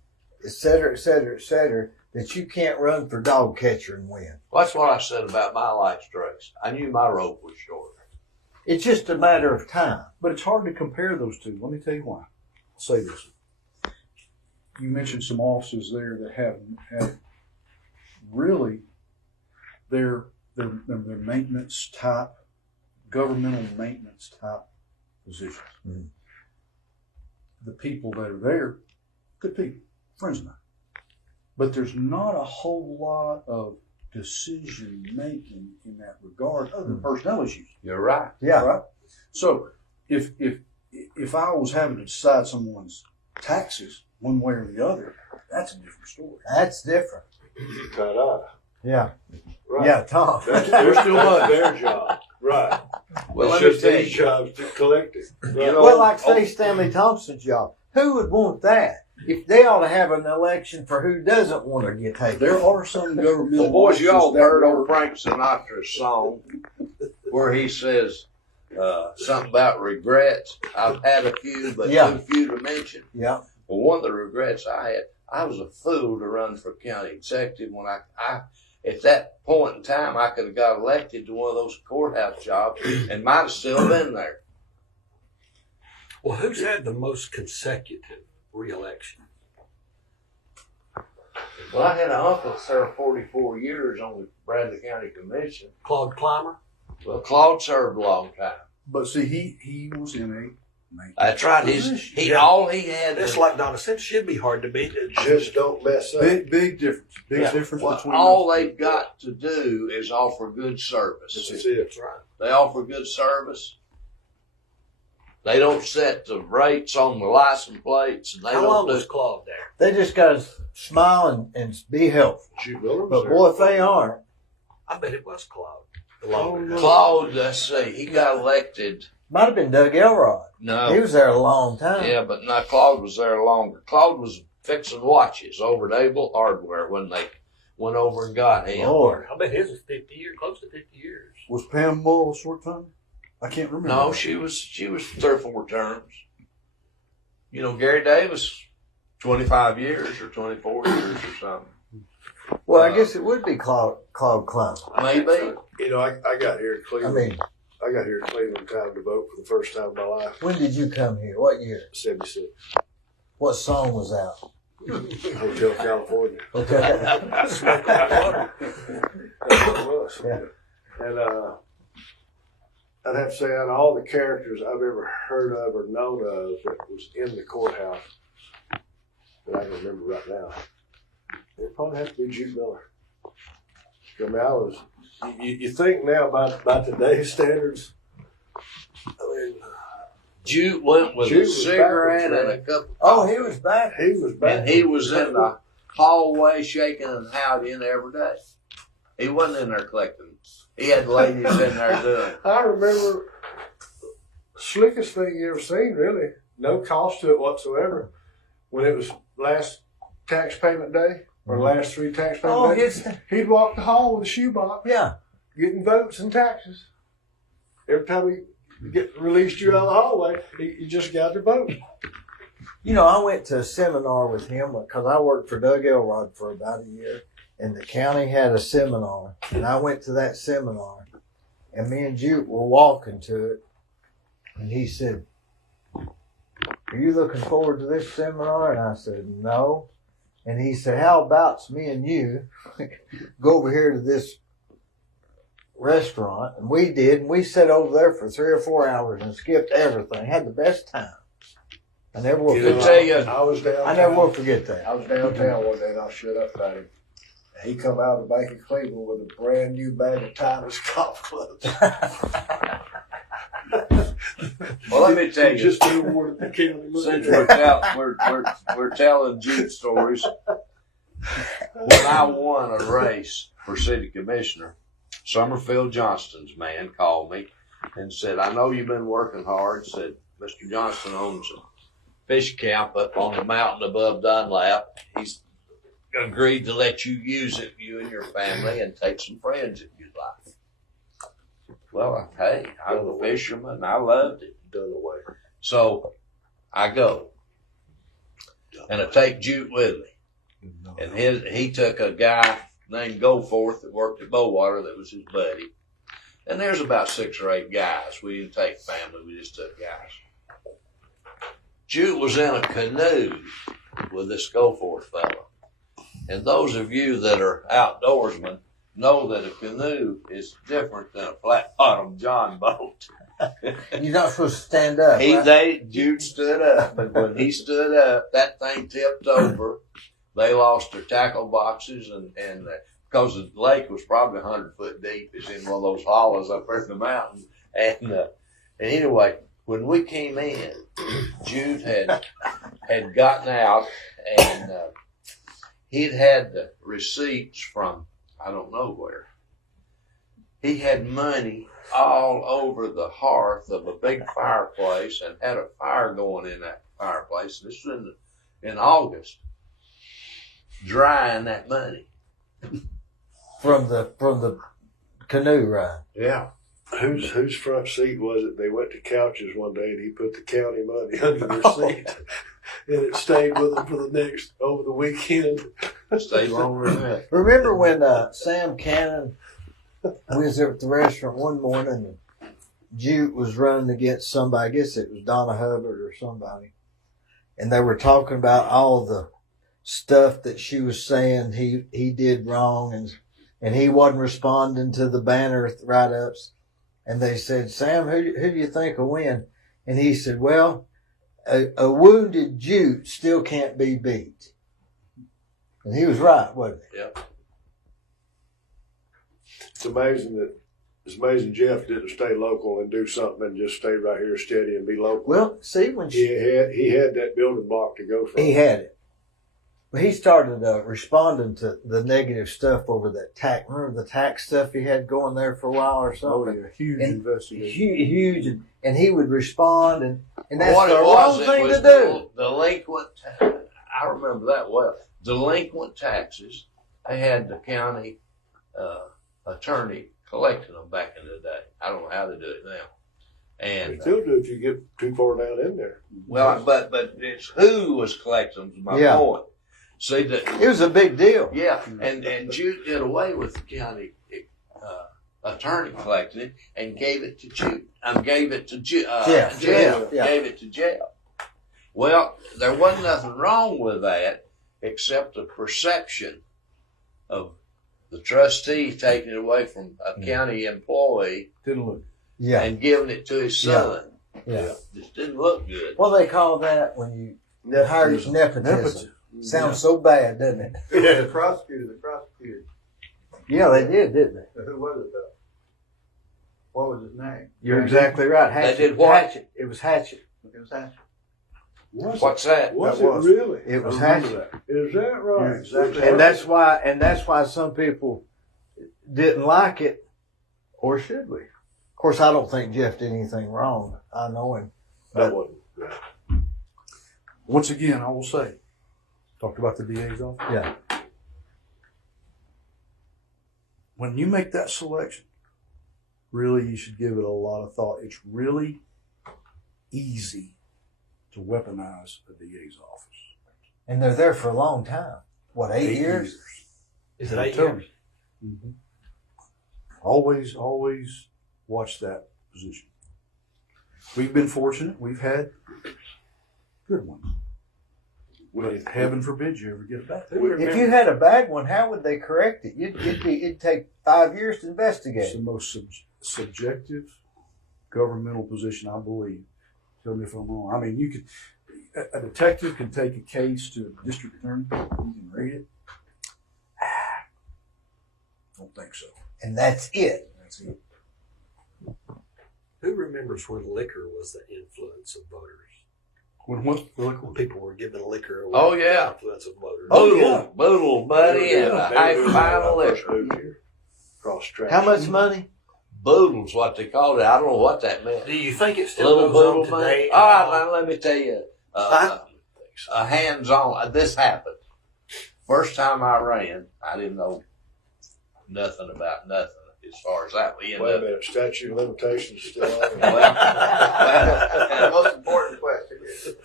et cetera, that you can't run for dog catcher and win. Well, that's what I said about my life's race. I knew my rope was short. It's just a matter of time. But it's hard to compare those two. Let me tell you why. I'll say this. You mentioned some offices there that have really their maintenance type, governmental maintenance type positions. Mm. The people that are there, good people, friends of mine. But there's not a whole lot of decision making in that regard other than personnel issues. You're right. Yeah. Right? So if I was having to decide someone's taxes one way or the other, that's a different story. That's different. Ta-da. Yeah. Right. Yeah, Tom. They're still not their job. Right. Well, It's let me just tell these you. jobs to collect it. Right. Well, like say Stanley Thompson's job. Who would want that? If they ought to have an election for who doesn't want to get taken. There are some governmental Well, boys, y'all offices that heard work- old Frank Sinatra's song where he says something about regrets. I've had a few, but too few to mention. Yeah. Well, one of the regrets I had, I was a fool to run for county executive when I at that point in time, I could have got elected to one of those courthouse jobs and might have still been there. Well, who's had the most consecutive reelection? Well, I had an uncle that served 44 years on the Bradley County Commission. Claude Clymer? Well, Claude served a long time. But see, he was in a maintenance That's right. All he had It's was like Donna said, should be hard to beat. Just don't mess up. big difference. Big Yeah. difference Well, between all those. they've got to do is offer good service. That's it. That's right. They offer good service. They don't set the rates on the license plates, and they How don't long do. was Claude there? They just got to smile and be helpful. Jude Miller was But there. boy, if they aren't, I bet it was Claude. Claude, let's see, he got elected. might have been Doug Elrod. He No, was there a long time. yeah, but no, Claude was there longer. Claude was fixing watches over at Able Hardware when they went over and got him. Lord. I bet his was 50 years, close to 50 years. Was Pam Mull a short time? I can't remember. No, she was 3 or 4 terms. You know, Gary Davis, 25 years or 24 years or something. Well, I guess it would be Claude Clymer. Maybe. I got here in I Cleveland. mean, I got here in Cleveland in time to vote for the first time in my life. when did you come here? What year? 76. What song was out? Hotel California. Okay. It was. Yeah. And I'd have to say, out of all the characters I've ever heard of or known of that was in the courthouse that I can remember right now, it probably has to be Jude Miller. I mean, you think now by today's standards, I mean, Jude went with Jude a was cigarette backwards, and a cup of Oh, he was back. he was back. and he was in the hallway shaking and howdying every day. He wasn't in there collecting. He had ladies in there doing it. I remember slickest thing you ever seen, really. No cost to it whatsoever. When it was last tax payment day or last 3 tax payment days, he'd walk the hall with a shoebox, Yeah. getting votes and taxes. Every time he released you out of the hallway, he just got the vote. You know, I went to a seminar with him because I worked for Doug Elrod for about a year, and the county had a seminar, and I went to that seminar, and me and Juke were walking to it, and he said, "Are you looking forward to this seminar?" And I said, "No." And he said, "How about me and you go over here to this restaurant?" And we did, and we sat over there for 3 or 4 hours and skipped everything. Had the best time. I never will To forget. tell you, I was downtown. I never will forget that. I was downtown one day and I shut up about him. He come out of the Bank of Cleveland with a brand new bag of Titus golf clubs. well, let me tell you. Just awarded the county Since money. we're telling Jude stories, when I won a race for city commissioner, Summerfield Johnston's man called me and said, "I know you've been working hard." Said, "Mr. Johnston owns a fish camp up on the mountain above Dunlap. He's agreed to let you use it, you and your family, and take some friends if you'd like." Well, hey, I'm a fisherman. I loved it. Done away. So I go, and I take Jute with me. And he took a guy named Goforth that worked at Bowater that was his buddy. And there's about 6 or 8 guys. We didn't take family, we just took guys. Jute was in a canoe with this Goforth fellow. And those of you that are outdoorsmen know that a canoe is different than a flat bottom John boat. You're not supposed to stand up. Jude stood up, and when he stood up, that thing tipped over. They lost their tackle boxes, and because the lake was probably 100 foot deep, it's in one of those hollows up there in the mountain. And anyway, when we came in, Jude had gotten out, and he'd had the receipts from I don't know where. He had money all over the hearth of a big fireplace and had a fire going in that fireplace. This was in August, drying that money. From the canoe ride. Yeah. Whose front seat was it? They went to couches one day and he put the county money under their seat. And it stayed with them for over the weekend. Stayed longer than that. Remember when Sam Cannon was at the restaurant one morning and Jute was running against somebody, I guess it was Donna Hubbard or somebody, and they were talking about all the stuff that she was saying he did wrong, and he wasn't responding to the banner write-ups. And they said, "Sam, who do you think will win?" And he said, "Well, a wounded Jute still can't be beat." And he was right, wasn't he? Yep. It's amazing Jeff didn't stay local and do something and just stay right here steady and be local. Well, see, when he had that building block to go from. he had it. But he started responding to the negative stuff over that tax. Remember the tax stuff he had going there for a while or something? Oh, yeah, huge investigation. Huge, and he would respond, and that's What the it wrong was, thing it was to do. delinquent. I remember that well. Delinquent taxes. They had the county attorney collecting them back in the day. I don't know how they do it now. They And still do if you get too far down in there. well, but it's who was collecting them. Is my Yeah. point. See that. It was a big deal. Yeah, and Jude did away with the county attorney collecting it and gave it to Jude. Gave it to jail. Yeah. Gave it to jail. Well, there wasn't nothing wrong with that except the perception of the trustee taking it away from a county employee Didn't look. Yeah. and giving it to his son. Yeah. Just didn't look good. What they call that when you hire nepotism? Sounds so bad, doesn't it? Yeah, the prosecutor. Yeah, they did, didn't they? Who was it though? What was his name? You're exactly right. Hatchet. did what? Hatchet. It was Hatchet. It was Hatchet. What's that? Was That it was. really? It was I remember Hatchet. that. Is that right? You're exactly And that's why some people didn't like it, or should we? Of course, I don't think Jeff did anything wrong. I know him. That wasn't. Once again, I will say, talked about the DA's office. Yeah. When you make that selection, really, you should give it a lot of thought. It's really easy to weaponize a DA's office. And they're there for a long time. What, 8 years? Is it I'm 8 telling years? you. Mm-hmm. Always watch that position. We've been fortunate. We've had good ones. But heaven forbid you ever get a bad one. If you had a bad one, how would they correct it? It'd take 5 years to It's investigate. the most subjective governmental position, I believe. Tell me if I'm wrong. I mean, you could, a detective can take a case to a district attorney. You can read it. Don't think so. And that's it. That's it. Who remembers when liquor was the influence of voters? When what? When people were giving liquor away. Oh, yeah. The influence of voters. Boodle, buddy, and a half pint of liquor. Cross track. How much money? Boodle's what they called it. I don't know what that meant. Do you think it still Little goes on boodle today? money. All right, let me tell you. A hands-on. This happened. First time I ran, I didn't know nothing about nothing as far as that. We Wait ended a up. minute, statute of limitations still on. The most important question is,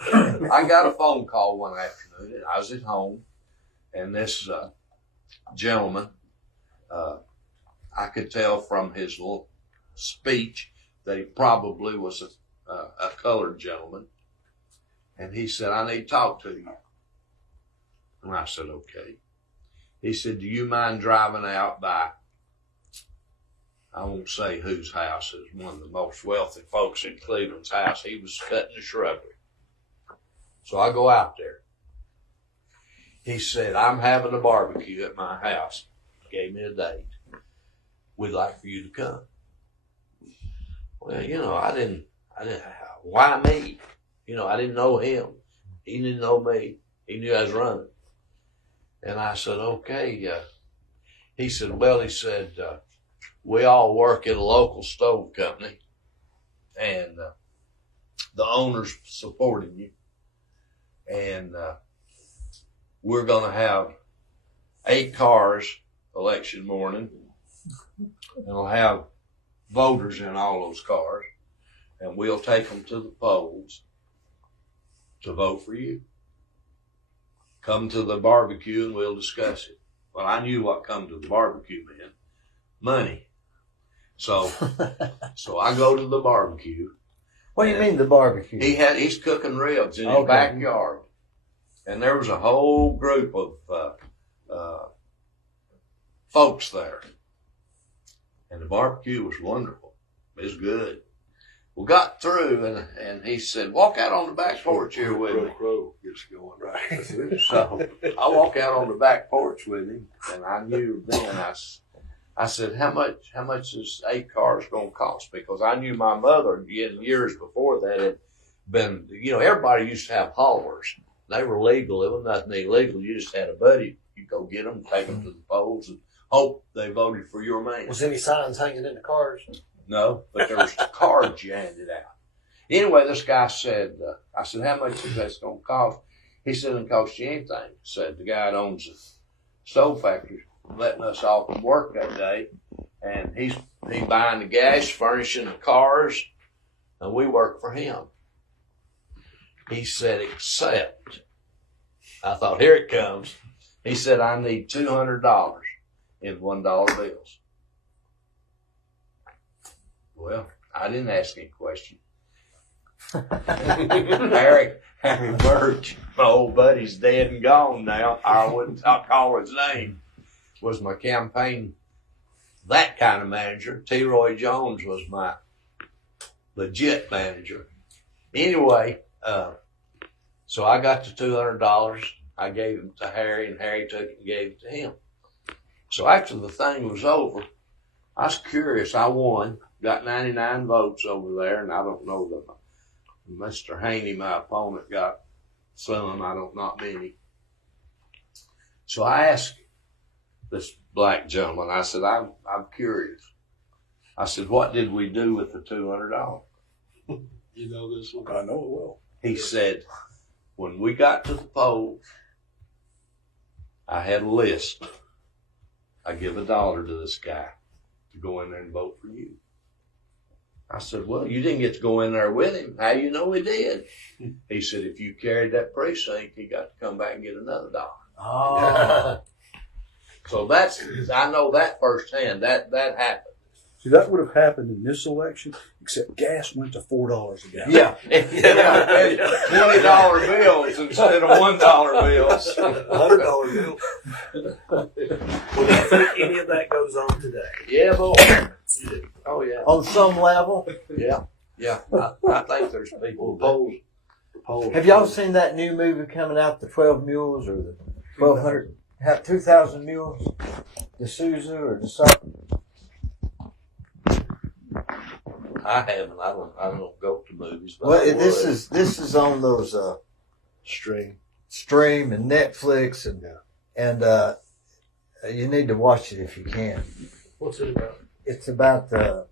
I got a phone call one afternoon, and I was at home, and this gentleman, I could tell from his little speech that he probably was a colored gentleman, and he said, "I need to talk to you." And I said, "Okay." He said, "Do you mind driving out by, I won't say whose house, it was one of the most wealthy folks in Cleveland's house. He was cutting the shrubbery." So I go out there. He said, "I'm having a barbecue at my house." Gave me a date. "We'd like for you to come." Well, I didn't, why me? I didn't know him. He didn't know me. He knew I was running. And I said, "Okay." He said, "We all work at a local stove company, and the owner's supporting you. And we're going to have 8 cars election morning, and we'll have voters in all those cars, and we'll take them to the polls to vote for you. Come to the barbecue and we'll discuss it." Well, I knew what come to the barbecue meant. Money. So I go to the barbecue. What do you mean the barbecue? He's cooking ribs in his backyard. And there was a whole group of folks there. And the barbecue was wonderful. It was good. We got through, and he said, "Walk out on the back porch here with me." Crow gets going right. So I walk out on the back porch with him, and I knew then, I said, how much is 8 cars going to cost? Because I knew my mother, in years before that, had been, everybody used to have haulers. They were legal. There was nothing illegal. You just had a buddy. You go get them, take them to the polls, and hope they voted for your man. Was any signs hanging in the cars? No, but there was cards you handed out. Anyway, this guy said, I said, "How much is that going to cost?" He said, "It doesn't cost you anything." Said the guy that owns the stove factory letting us off from work that day, and he's buying the gas, furnishing the cars, and we work for him. He said, "Except," I thought, here it comes. He said, "I need $200 in $1 bills." Well, I didn't ask any question. Harry Birch, my old buddy's dead and gone now. I wouldn't call his name. Was my campaign that kind of manager. T. Roy Jones was my legit manager. Anyway, so I got the $200. I gave it to Harry, and Harry took it and gave it to him. So after the thing was over, I was curious. I won. Got 99 votes over there, and I don't know that Mr. Haney, my opponent, got some. I don't, not many. So I asked him, this black gentleman. I said, I'm curious. I said, what did we do with the $200? You know this one? I know it well. He said, when we got to the polls, I had a list. I give $1 to this guy to go in there and vote for you. I said, well, you didn't get to go in there with him. How you know he did? He said, if you carried that precinct, he got to come back and get another $1. Oh. So I know that firsthand. That happened. See, that would have happened in this election, except gas went to $4 a gallon. Yeah. $20 bills instead of $1 bills. $100 bill. Well, do you think any of that goes on today? Yeah, boy. Oh, yeah. On some level. Yeah. Yeah. I think there's people that. Have y'all seen that new movie coming out, the 12 Mules or the 1,200, 2,000 Mules? The Sousa or the something? I haven't. I don't go to movies. But Well, this is on those Stream. Stream and Netflix and you need to watch it if you can. What's it about? It's about the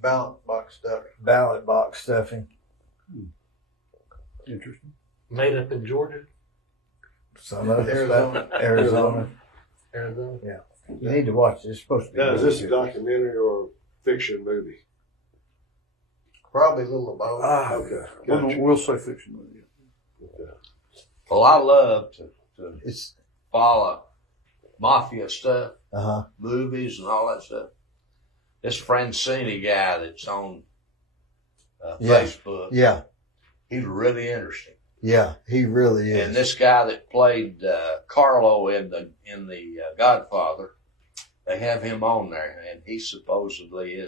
Ballot box stuff. ballot box stuffing. Interesting. Made up in Georgia? Some of it's Arizona. Arizona. Arizona? You need to watch it. It's supposed to be. Now, is this a good. documentary or a fiction movie? Probably a little of both. Okay. Gotcha. We'll say fiction movie. Well, I love to It's follow mafia stuff, movies movies, and all that stuff. This Francini guy that's on Yeah. Facebook, yeah, he's really interesting. yeah. He really is. And this guy that played Carlo in the Godfather, they have him on there, and he supposedly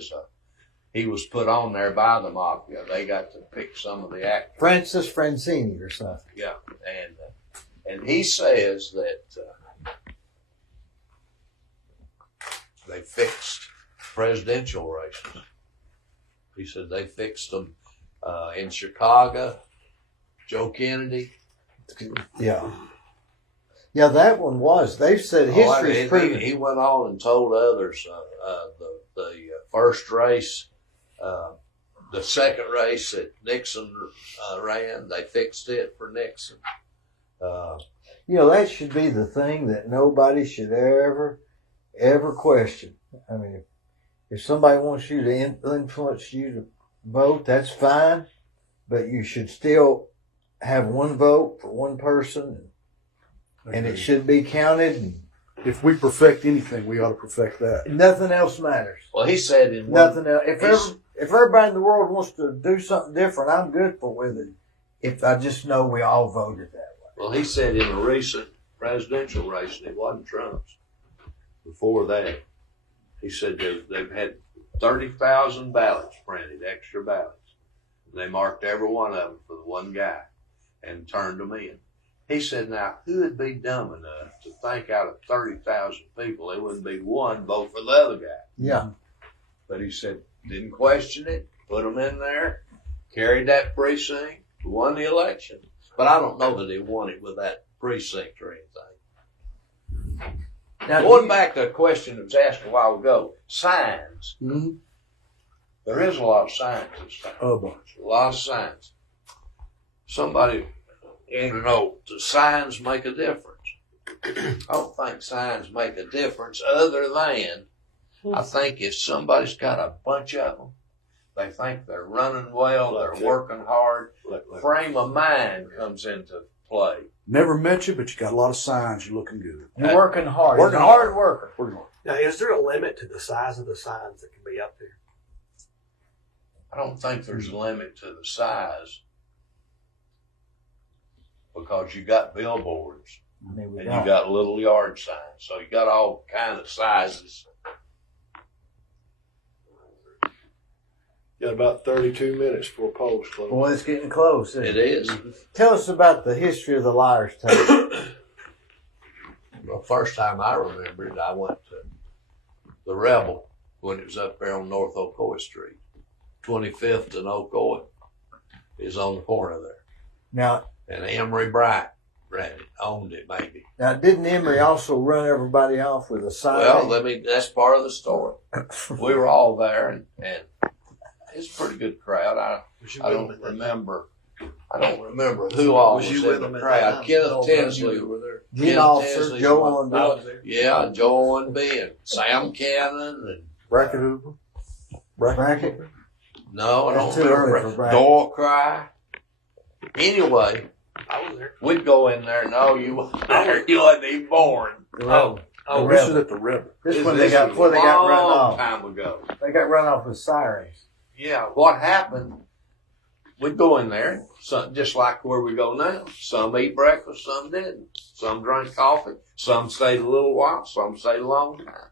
he was put on there by the mafia. They got to pick some of the actors. Francis Francini or something. Yeah, and he says that they fixed presidential races. He said they fixed them in Chicago. Joe Kennedy. Yeah. Yeah, that one was. They've said history's proven. He went on and told others the first race, the second race that Nixon ran, they fixed it for Nixon. That should be the thing that nobody should ever question. I mean, if somebody wants you to influence you to vote, that's fine, but you should still have one vote for one person, and it should be counted. And If we perfect anything, we ought to perfect that. nothing else matters. Well, he said in Nothing else. If everybody in the world wants to do something different, I'm good with it. If I just know we all voted that way. Well, he said in a recent presidential race, and it wasn't Trump's. Before that, he said they've had 30,000 ballots printed, extra ballots. And they marked every one of them for the one guy and turned them in. He said, now, who would be dumb enough to think out of 30,000 people, there wouldn't be one vote for the other guy? Yeah. But he said, didn't question it, put them in there, carried that precinct, won the election. But I don't know that he won it with that precinct or anything. Now, Going back to a question that was asked a while ago, signs. Mm-hmm. There is a lot of signs this time. A bunch. A lot of signs. Somebody wanted to know, do signs make a difference? I don't think signs make a difference other than I think if somebody's got a bunch of them, they think they're running well, they're working hard, frame of mind comes into play. Never met you, but you got a lot of signs. You're looking good. You're working hard. Working You're a hard worker. Working hard. Now, is there a limit to the size of the signs that can be up there? I don't think there's a limit to the size because you got billboards and you got little yard signs. So you got all kind of sizes. Got about 32 minutes before polls close. Boy, it's getting close. It is. Tell us about the history of the Liar's Table. The first time I remember it, I went to the Rebel when it was up there on North Ocoee Street. 25th and Ocoee is on the corner there. Now, And Emory Bright owned it, maybe. Now, didn't Emory also run everybody off with a siren? Well, that's part of the story. We were all there, and it's a pretty good crowd. I don't remember who all was in the crowd. Kenneth Tinsley. Gene Officer, Joe Owen. Yeah, Joe Owen and Sam Cannon and Bracket Hoover. Bracket. no, I That's don't too early remember. for Bracket. Doyle Cry. Anyway, I was there. we'd go in there. No, you wasn't there. You wasn't even born. Oh, This is at the Rebel. This when they got run off. Time ago. They got run off with sirens. Yeah, what happened? We'd go in there, just like where we go now. Some eat breakfast, some didn't. Some drank coffee, some stayed a little while, some stayed a long time.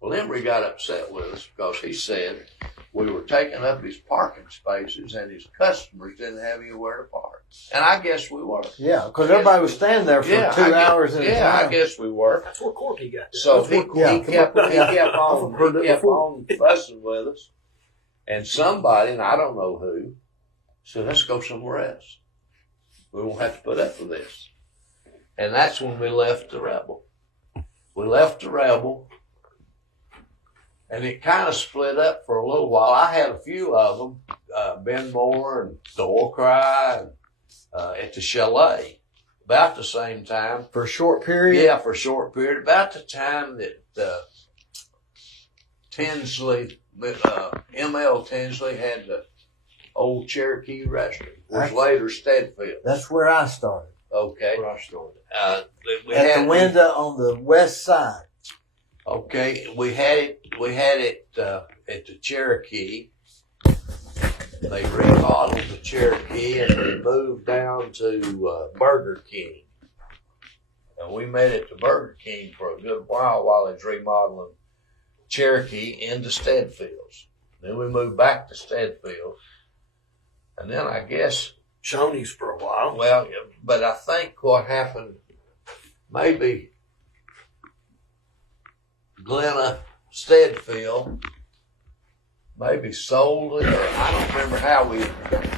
Well, Emory got upset with us because he said we were taking up his parking spaces and his customers didn't have anywhere to park. And I guess we were. Yeah, because everybody was standing there for 2 hours at a time. I guess we were. That's where Corky got there. So he kept Yeah. on fussing with us. And somebody, and I don't know who, said, let's go somewhere else. We won't have to put up with this. And that's when we left the Rebel. We left the Rebel, and it kind of split up for a little while. I had a few of them, Ben Moore and Doyle Cry, and, at the Chalet, about the same time. For a short period? Yeah, for a short period. About the time that Tinsley, M.L. Tinsley had the old Cherokee restaurant, which later Stedfield. That's where I started. Okay. Where I started. At the window on the west side. Okay, we had it at the Cherokee. They remodeled the Cherokee and we moved down to Burger King. And we made it to Burger King for a good while they was remodeling Cherokee into Stedfields. Then we moved back to Stedfield. And then I guess Shoney's for a while. well, but I think what happened, maybe Glenna Stedfield maybe sold it, or I don't remember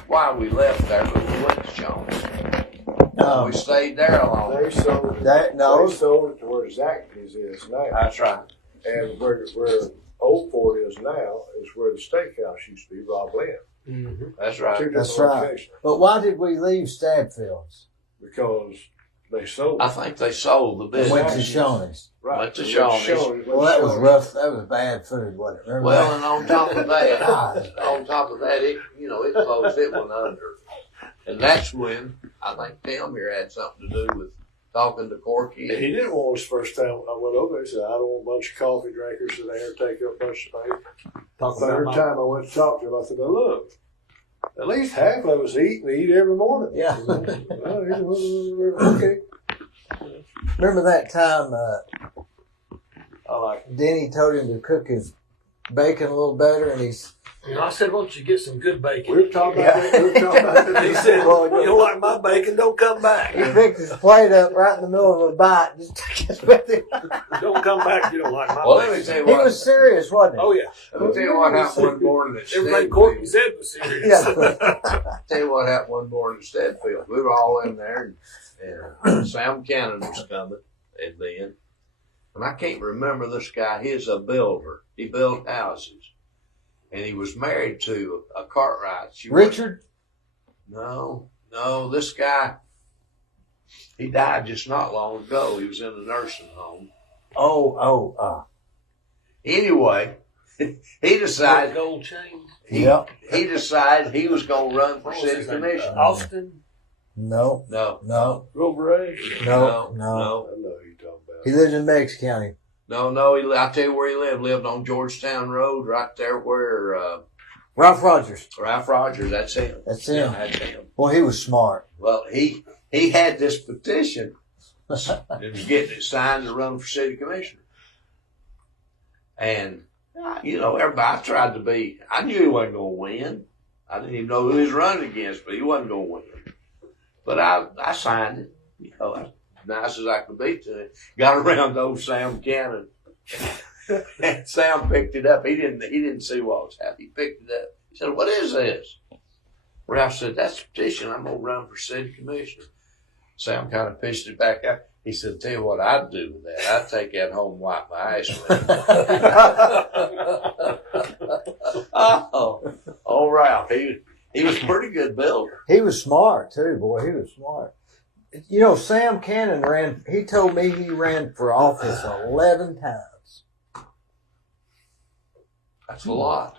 why we left there, but we went to Shoney's. We stayed there a long They sold it. That, no. They sold it to where Zacky's is now. That's right. And where Old Fort is now is where the steakhouse used to be, Rob Lynn. Mm-hmm. That's right. Two That's different right. locations. But why did we leave Stadfields? Because they sold I it. think they sold the And business. went to Shoney's. Right. went to They Shoney's. Well, that was rough. That was bad food, wasn't it? Remember Well, that? and on top of that, God. it closed. It went under, and that's when I think Tim here had something to do with talking to Corky. And he didn't want us first time I went over there. He said, I don't want a bunch of coffee drinkers in there take up a bunch of space. Third time I went to talk to him, I said, now look, at least half of us eat and eat every morning. Yeah. Okay. Remember that time I like it. Denny told him to cook his bacon a little better, and he's And I said, why don't you get some good bacon? We were talking about that. We were talking about that. He said, well, you don't like my bacon, don't come back. he picked his plate up right in the middle of a bite. Just took it with him. Don't come back if you don't like my Well, let bacon. me tell you He what. was serious, wasn't he? Oh, yeah. Let me tell you what happened one morning at Everything Corky Stedfield. said was serious. Yeah. Tell you what happened one morning at Stedfield. We were all in there, and Sam Cannon was coming, and then, and I can't remember this guy. He's a builder. He built houses, and he was married to a Cartwright. Richard? No, this guy, he died just not long ago. He was in a nursing home. Anyway, he decided Gold chains. he decided he was going to run for What was city his name? commissioner. Austin. No, No, Rover no. I know who you're talking about. He lived in Meigs County. No. I'll tell you where he lived. Lived on Georgetown Road, right there where Ralph Rogers. Ralph Rogers. That's him. That's Yeah, him. that's him. Well, he was smart. Well, he had this petition and was getting it signed to run for city commissioner. And everybody tried to be. I knew he wasn't going to win. I didn't even know who he was running against, but he wasn't going to win. But I signed it. As nice as I could be to it. Got around to old Sam Cannon. And Sam picked it up. He didn't see what was happening. He picked it up. He said, "What is this?" Ralph said, "That's a petition. I'm gonna run for city commissioner." Sam kind of pitched it back out. He said, tell you what I'd do with that. I'd take that home and wipe my ass with it. Oh, Ralph. He was a pretty good builder. He was smart too, boy. He was smart. You know, Sam Cannon he told me he ran for office 11 times. That's a lot.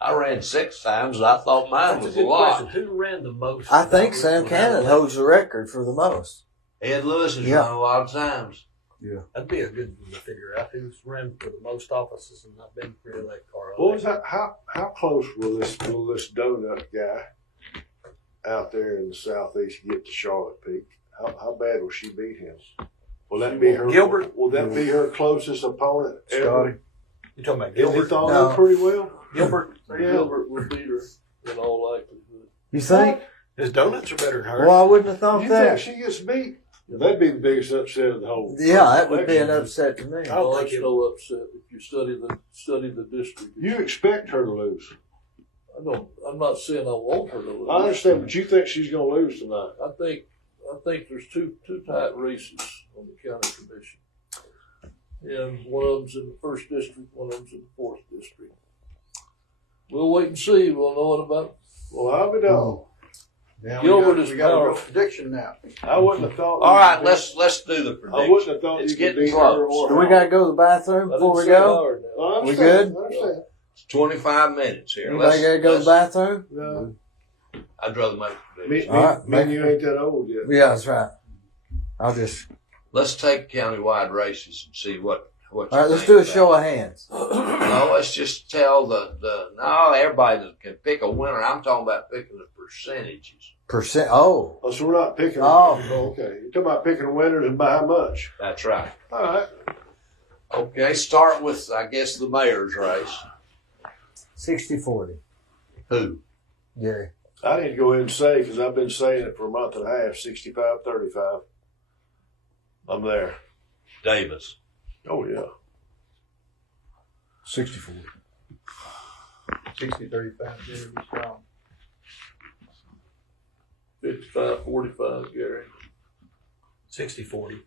I ran 6 times, and I thought mine That's was a a good lot. question. Who ran the most? I think Sam Cannon holds the record for the most. Ed Lewis has Yeah. run a lot of times. That'd be a good one to figure out who's ran for the most offices and not been re-elected. What was that? How close will this donut guy out there in the southeast get to Charlotte Peak? How bad will she beat him? Will that be her? Gilbert? Will that be her closest opponent ever? Scotty. You talking about He Gilbert? thought No. her pretty well. Gilbert? Gilbert would beat her in all likelihood. You think? His donuts are better than hers. Well, I wouldn't have thought You that. think she gets beat? That'd be the biggest upset of the whole. Yeah, that would be an election. upset to me. I don't Oh, think that's it- no upset if you study the district. You expect her to lose. I'm not saying I want her to lose. I understand, but you think she's going to lose tonight. I think there's two tight races on the county commission. And one of them's in the 1st district, one of them's in the 4th district. We'll wait and see. We'll know in about. Well, I'll be done. Now Gilbert is we got a real powerful. prediction now. I wouldn't have thought. All right, let's do the I prediction. wouldn't have thought It's you could getting beat close. her or Do we got to go to the bathroom before we go? Well, I We understand, good? I understand. It's 25 minutes here. Anybody got to go to the bathroom? No, I'd rather make a prediction. All right, me and you ain't that old yet. Yeah, that's right. I'll just. Let's take countywide races and see what. All right, let's do a show of hands. No, let's just tell no, everybody that can pick a winner. I'm talking about picking the percentages. Percent. Oh, Oh, so we're not picking. Oh. Okay. You're talking about picking winners and by how much? That's right. All right. Okay, start with, I guess, the mayor's race. 60-40, Who? Gary. I need to go ahead and say, because I've been saying it for a month and a half, 65-35. I'm there. Davis. Oh, yeah. 64. 60-35, Jeremy Strong. 55-45, Gary. 60-40.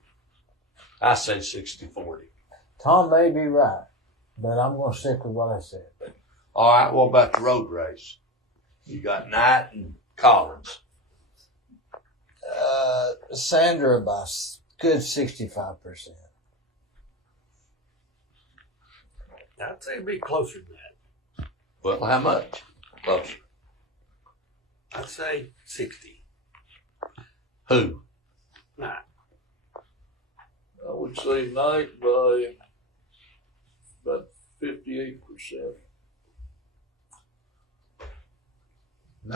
I say 60-40. Tom may be right, but I'm going to stick with what I said. All right, what about the road race? You got Knight and Collins. Sandra by good 65%. I'd say it'd be closer than that. Well, how much? Closer. I'd say 60. Who? Nah. I would say Knight by about 58%.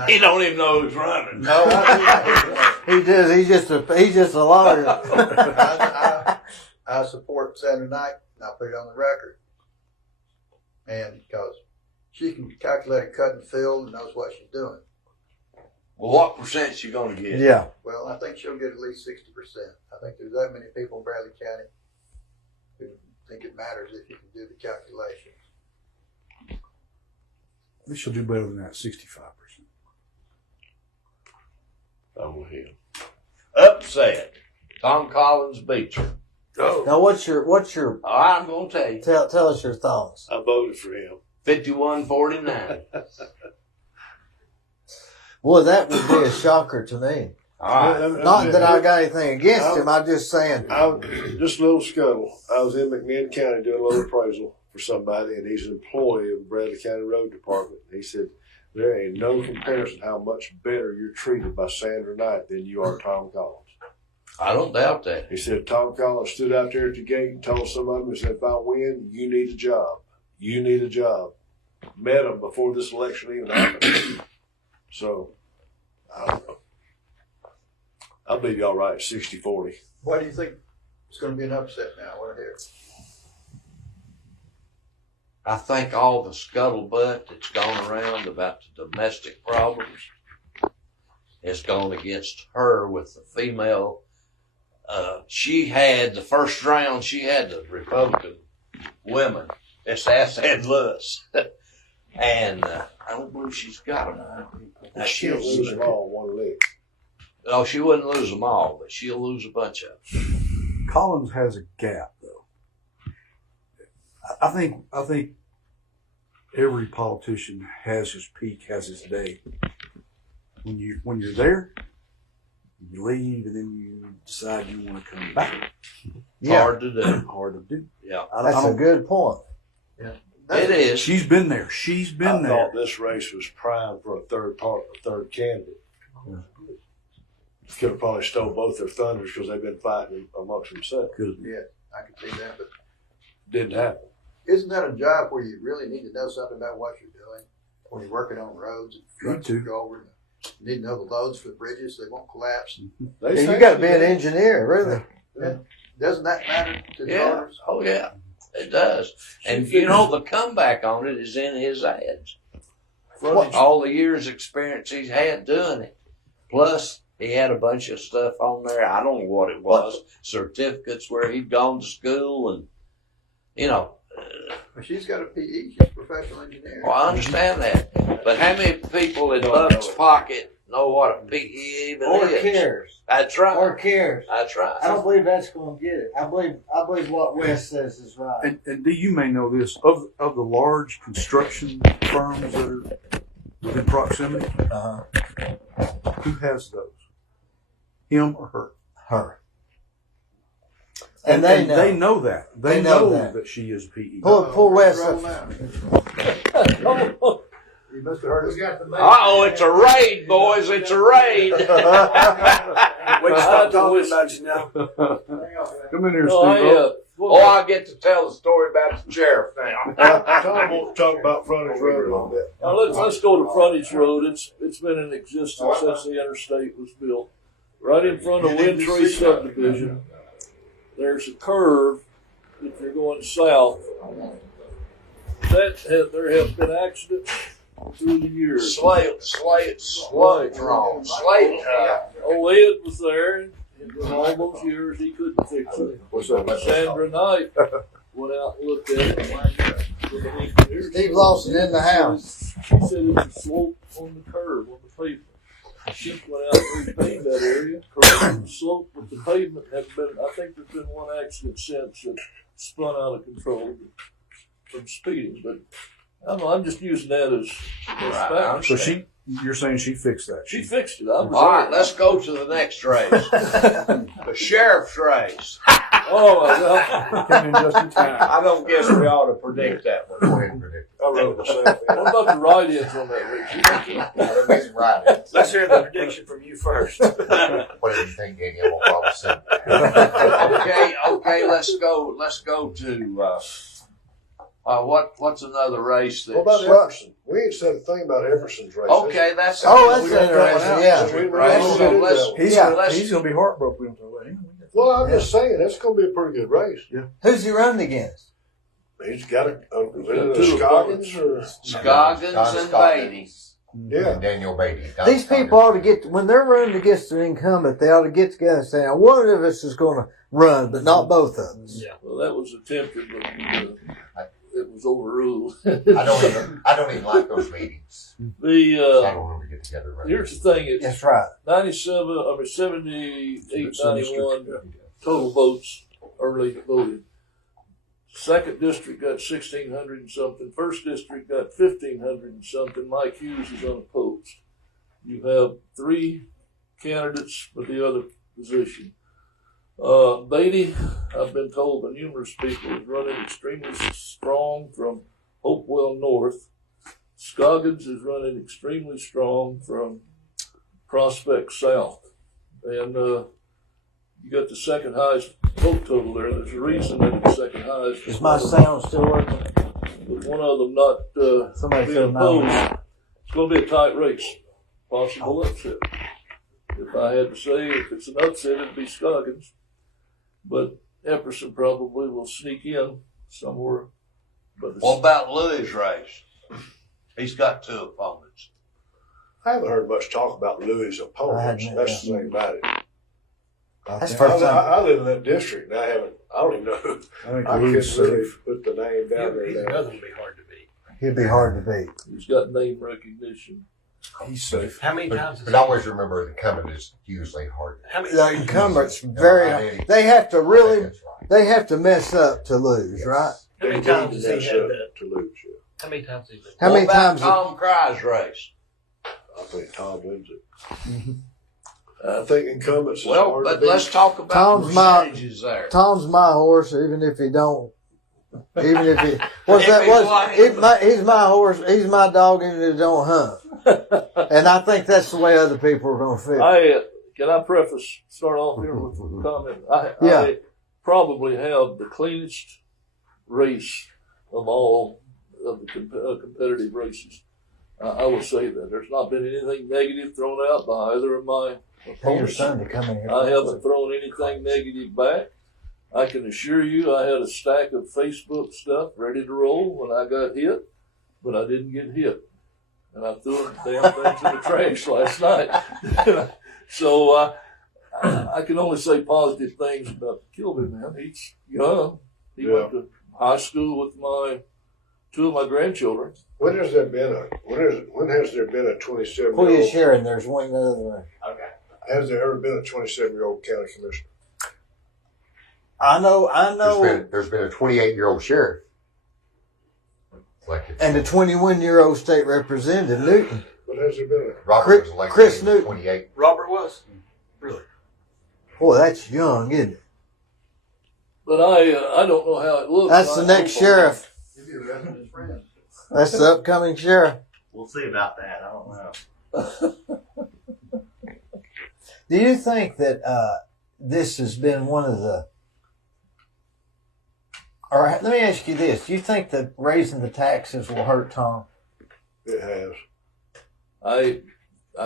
He don't even know who's running. No, He does. He's just a lawyer. I support Sandra Knight, and I'll put it on the record. And because she can calculate a cut and fill and knows what she's doing. Well, what percent you going to get? Yeah. Well, I think she'll get at least 60%. I think there's that many people in Bradley County who think it matters if you can do the calculations. I think she'll do better than that, 65%. I'm with him. Upset. Tom Collins beats her. Oh. Now, what's your? All right, I'm going to tell you. Tell us your thoughts. I voted for him. 51-49. Boy, that would be a shocker to me. All right. Not that I got anything against him. I'm just saying. Just a little scuttle. I was in McMinn County doing a little appraisal for somebody, and he's an employee of the Bradley County Road Department. He said, there ain't no comparison how much better you're treated by Sandra Knight than you are Tom Collins. I don't doubt that. He said Tom Collins stood out there at the gate and told some of them, he said, if I win, you need a job. You need a job. Met him before this election even happened. So, I don't know. I'll be all right, 60-40. Why do you think it's going to be an upset now? What I hear? I think all the scuttlebutt that's gone around about the domestic problems has gone against her with the female. She had the first round, she had the Republican women. It's Ed Lewis. And I don't believe she's got them. She can't lose them all in one leg. No, she wouldn't lose them all, but she'll lose a bunch of them. Collins has a gap, though. I think every politician has his peak, has his day. When you're there, you leave, and then you decide you want to come back. Yeah. Hard to do. Hard to do. Yeah. That's a good point. It is. She's been there. She's I been there. thought this race was primed for a third candidate. Yeah. Could have probably stole both their thunders because they've been fighting amongst themselves. Yeah, I can see that, but Didn't happen. isn't that a job where you really need to know something about what you're doing when you're working on roads and trucks too. go over? You need to know the loads for the bridges; they won't collapse. They Yeah, say you got to she be an did. engineer, really. Doesn't that matter to the Yeah. voters? Oh, yeah. It does. And you know, the comeback on it is in his ads. All the years' experience he's had doing it. Plus, he had a bunch of stuff on there. I don't know what it was. Certificates where he'd gone to school and, you know. Well, she's got a PE. She's a professional engineer. Well, I understand that. But how many people in Buck's pocket know what a PE even Or is? cares. That's right. Or cares. That's right. I don't believe that's going to get it. I believe what Wes says is right. And Dee, you may know this of the large construction firms that are within proximity. Who has those? Him or her? Her. And they know. They know that. They They know know that. she is PE. Pull Wes Roll up. out. You must have heard us. Uh-oh, it's a raid, boys. It's a raid. We can stop talking about you now. Come in here, No, Steve. Oh, I get to tell the story about the sheriff now. Tom wants to talk about frontage road a little bit. Now let's go to Frontage Road. It's been in existence since the interstate was built. Right in front of Windtree subdivision, there's a curve if you're going south. There have been accidents through the years. Slate wrong. Slate. Old Ed was there, and in all those years he couldn't fix it. What's up? Sandra Knight went out and looked at it. With an engineer. Steve Lawson in the house. She said it's a slope on the curve, on the pavement. She went out and repainted that area, corrected the slope with the pavement. Has been, I think there's been one accident since that spun out of control from speeding. But I don't know, I'm just using that as fact. So you're saying she fixed that? She fixed it. I was All right, there. let's go to the next race. The sheriff's race. Oh my God. Came in just in time. I don't guess we ought to predict that one. I wrote the same thing. What about the write-ins on that race? Let's hear the prediction from you first. What do you think, Daniel? What I was saying. Okay, let's go to what's another race What about that's Epperson? We ain't said a thing about Epperson's race. okay, that's Oh, that's We got that one interesting. out. Yeah. We Right, really so did let's- that. He's Yeah. gonna be heartbroken. We don't throw that in. Well, I'm just saying, that's going to be a pretty good race. Who's he running against? He's got a two Scoggins or Scoggins and Beatty. yeah. And Daniel Beatty. These people ought to get, when they're running against an incumbent, they ought to get together and say, now, one of us is going to run, but not both of us. Well, that was attempted, but it was overruled. I don't even like those meetings. I don't really get together. Right? Here's the thing: it's That's right. 78, 91 total votes, early voted. Second district got 1,600 and something. First district got 1,500 and something. Mike Hughes is unopposed. You have 3 candidates for the other position. Beatty, I've been told by numerous people, is running extremely strong from Hopewell North. Scoggins is running extremely strong from Prospect South. And you got the second highest vote total there. There's a reason that it's second highest. Is my sound still working? With one of them not Somebody being said no. opposed. It's going to be a tight race. Possible upset. If I had to say, if it's an upset, it'd be Scoggins. But Epperson probably will sneak in somewhere. But What about Louis' race? He's got 2 opponents. I haven't heard much talk about Louis' opponents. That's the thing about it. That's the first time. I live in that district, and I don't even know. I think I Louis can't really put the name down He's there. another one be hard to beat. He'd be hard to beat. he's got name recognition. he's safe. How many times? But always remember the coming is usually hard. How many? The incumbents very. They have to really. That's right. They have to mess up to lose, right? How many They times need has he to had that? to lose, yeah. How many times has he been? How many What about times? Tom Cry's race? I think Tom wins it. I think incumbents is Well, hard to but beat. let's talk about Tom's the my- percentages there. Tom's my horse, even if he don't. Even if he, what's If that? he's lying. He's my horse. He's my dog, even if he don't hunt. And I think that's the way other people are going to feel. Can I start off here with a comment? Yeah. I probably have the cleanest race of all of the competitive races. I will say that. There's not been anything negative thrown out by either of my Tell your opponents. son to come in here. I haven't thrown anything negative back. I can assure you I had a stack of Facebook stuff ready to roll when I got hit, but I didn't get hit. And I threw the damn things in the trash last night. So I can only say positive things about Kilby, man. He's young. He went to high school with two of my grandchildren. When has there been when has there been a 27-year-old? Pull your Sharon. There's one the other way. Has there ever been a 27-year-old county commissioner? I know. There's been a 28-year-old sheriff elected. And a 21-year-old state representative, Newton. But has there been Robert was elected Chris in Newton. 28. Robert was? Really? Boy, that's young, isn't it? But I don't know how it looks. That's the next sheriff. That's the upcoming sheriff. We'll see about that. I don't know. Do you think that this has been one of the... Or let me ask you this. Do you think that raising the taxes will hurt Tom? It has. I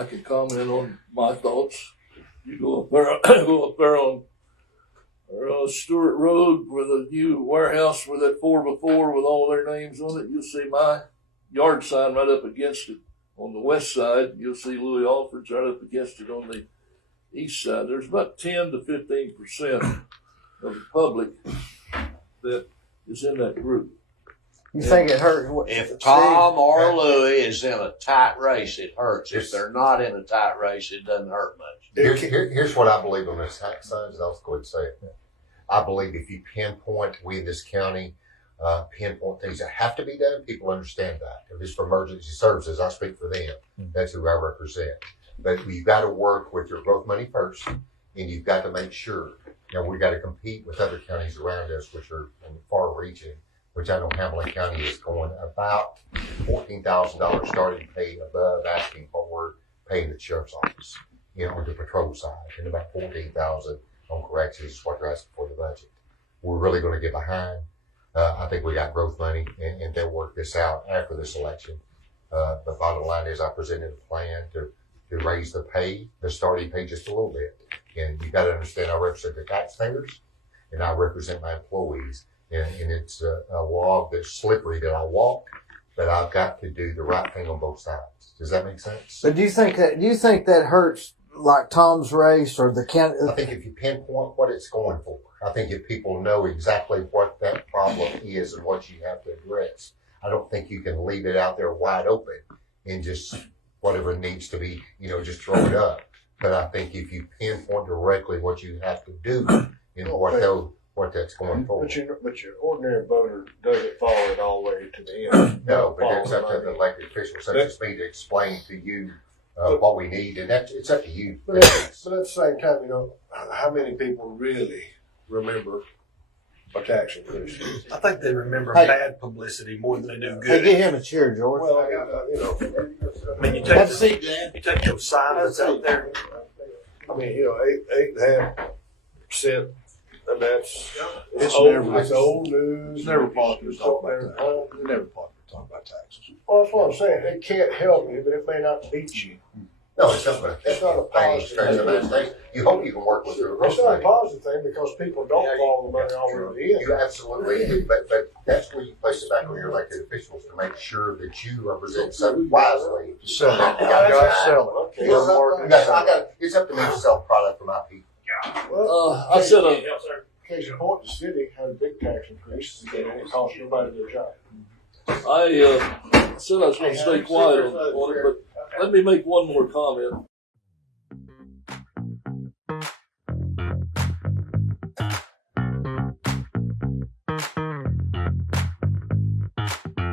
can comment on my thoughts. You go up there on Stewart Road with a new warehouse with that 4x4 with all their names on it. You'll see my yard sign right up against it. On the west side, you'll see Louis Alford's right up against it on the east side. There's about 10 to 15% of the public that is in that group. You think it hurt? If Tom or Louis is in a tight race, it hurts. If they're not in a tight race, it doesn't hurt much. Here's what I believe on this tax signs, and I'll go ahead and say it. I believe if you pinpoint, we in this county pinpoint things that have to be done, people understand that. If it's for emergency services, I speak for them. That's who I represent. But you've got to work with your growth money first, and you've got to make sure. We've got to compete with other counties around us, which are far reaching, which I know Hamilton County is going about $14,000 starting pay above asking for what we're paying the sheriff's office, on the patrol side, and about $14,000 on corrections is what they're asking for the budget. We're really going to get behind. I think we got growth money, and they'll work this out after this election. The bottom line is I presented a plan to raise the starting pay just a little bit. And you got to understand, I represent the taxpayers, and I represent my employees. And it's a log that's slippery that I walk, but I've got to do the right thing on both sides. Does that make sense? But do you think that hurts like Tom's race or the county? I think if you pinpoint what it's going for, I think if people know exactly what that problem is and what you have to address, I don't think you can leave it out there wide open and just whatever needs to be, just throw it up. But I think if you pinpoint directly what you have to do, what that's going for. But your ordinary voter doesn't follow it all the way to the end. No, but it's up to the elected officials such as me to explain to you what we need, and it's up to you. But at the same time, how many people really remember a tax increase? I think they remember Hey. bad publicity more than they do Hey, good. give him a cheer, George. Well, I mean, you take Have a seat, Dan. you take those signs that's out there. 8.5%, and that's It's old, never- it's old news. It's never popular to talk about It's taxes. It's never popular to talk about taxes. Well, that's what I'm saying. It can't help you, but it may not beat you. No, it's not. It's not a positive thing. You hope you can work with your It's growth not a money. positive thing because people don't follow the money all the way to the end. You absolutely do, but that's where you place it back on your elected officials to make sure that you represent something wisely. Sell it. You gotta sell it. Okay. It's up to me to sell a product for my people. Well, I said case in point, the city had a big tax increase, and it cost everybody their job. I said I was going to stay quiet on it, but let me make one more comment.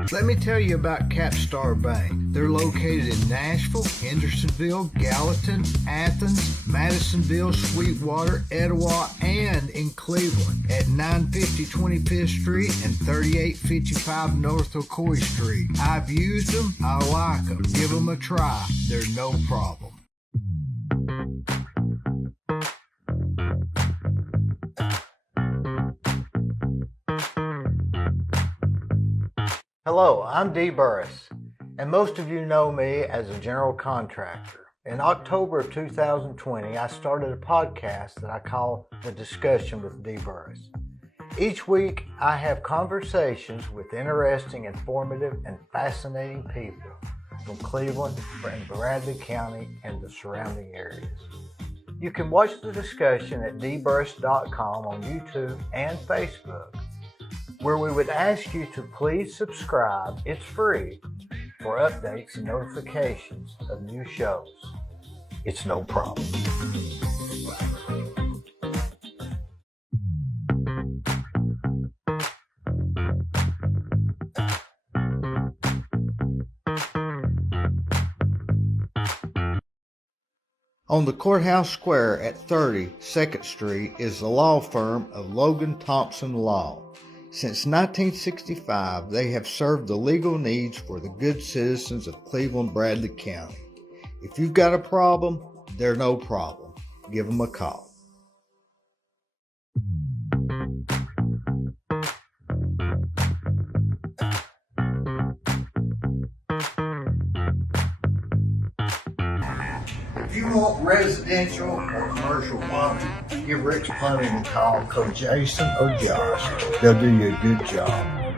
Let me tell you about Capstar Bank. They're located in Nashville, Hendersonville, Gallatin, Athens, Madisonville, Sweetwater, Etowah, and in Cleveland at 950 25th Street and 3855 North Ocoee Street. I've used them. I like them. Give them a try. They're no problem. Hello, I'm Dee Burris, and most of you know me as a general contractor. In October of 2020, I started a podcast that I call The Discussion with Dee Burris. Each week, I have conversations with interesting, informative, and fascinating people from Cleveland and Bradley County and the surrounding areas. You can watch the discussion at dburris.com on YouTube and Facebook, where we would ask you to please subscribe, it's free, for updates and notifications of new shows. It's no problem. On the Courthouse Square at 30 2nd Street is the law firm of Logan Thompson Law. Since 1965, they have served the legal needs for the good citizens of Cleveland, Bradley County. If you've got a problem, they're no problem. Give them a call. If you want residential or commercial plumbing, give Rick's Plumbing a call. Call Jason or Josh. They'll do you a good job.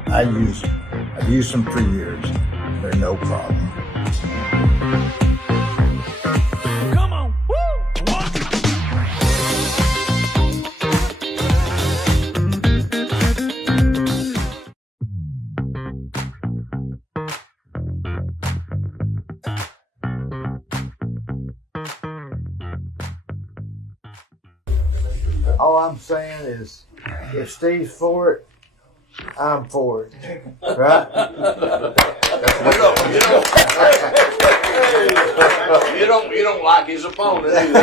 I use them. I've used them for years. They're no problem. Come on. Woo! All I'm saying is, if Steve's for it, I'm for it. Right? You don't like his opponent either.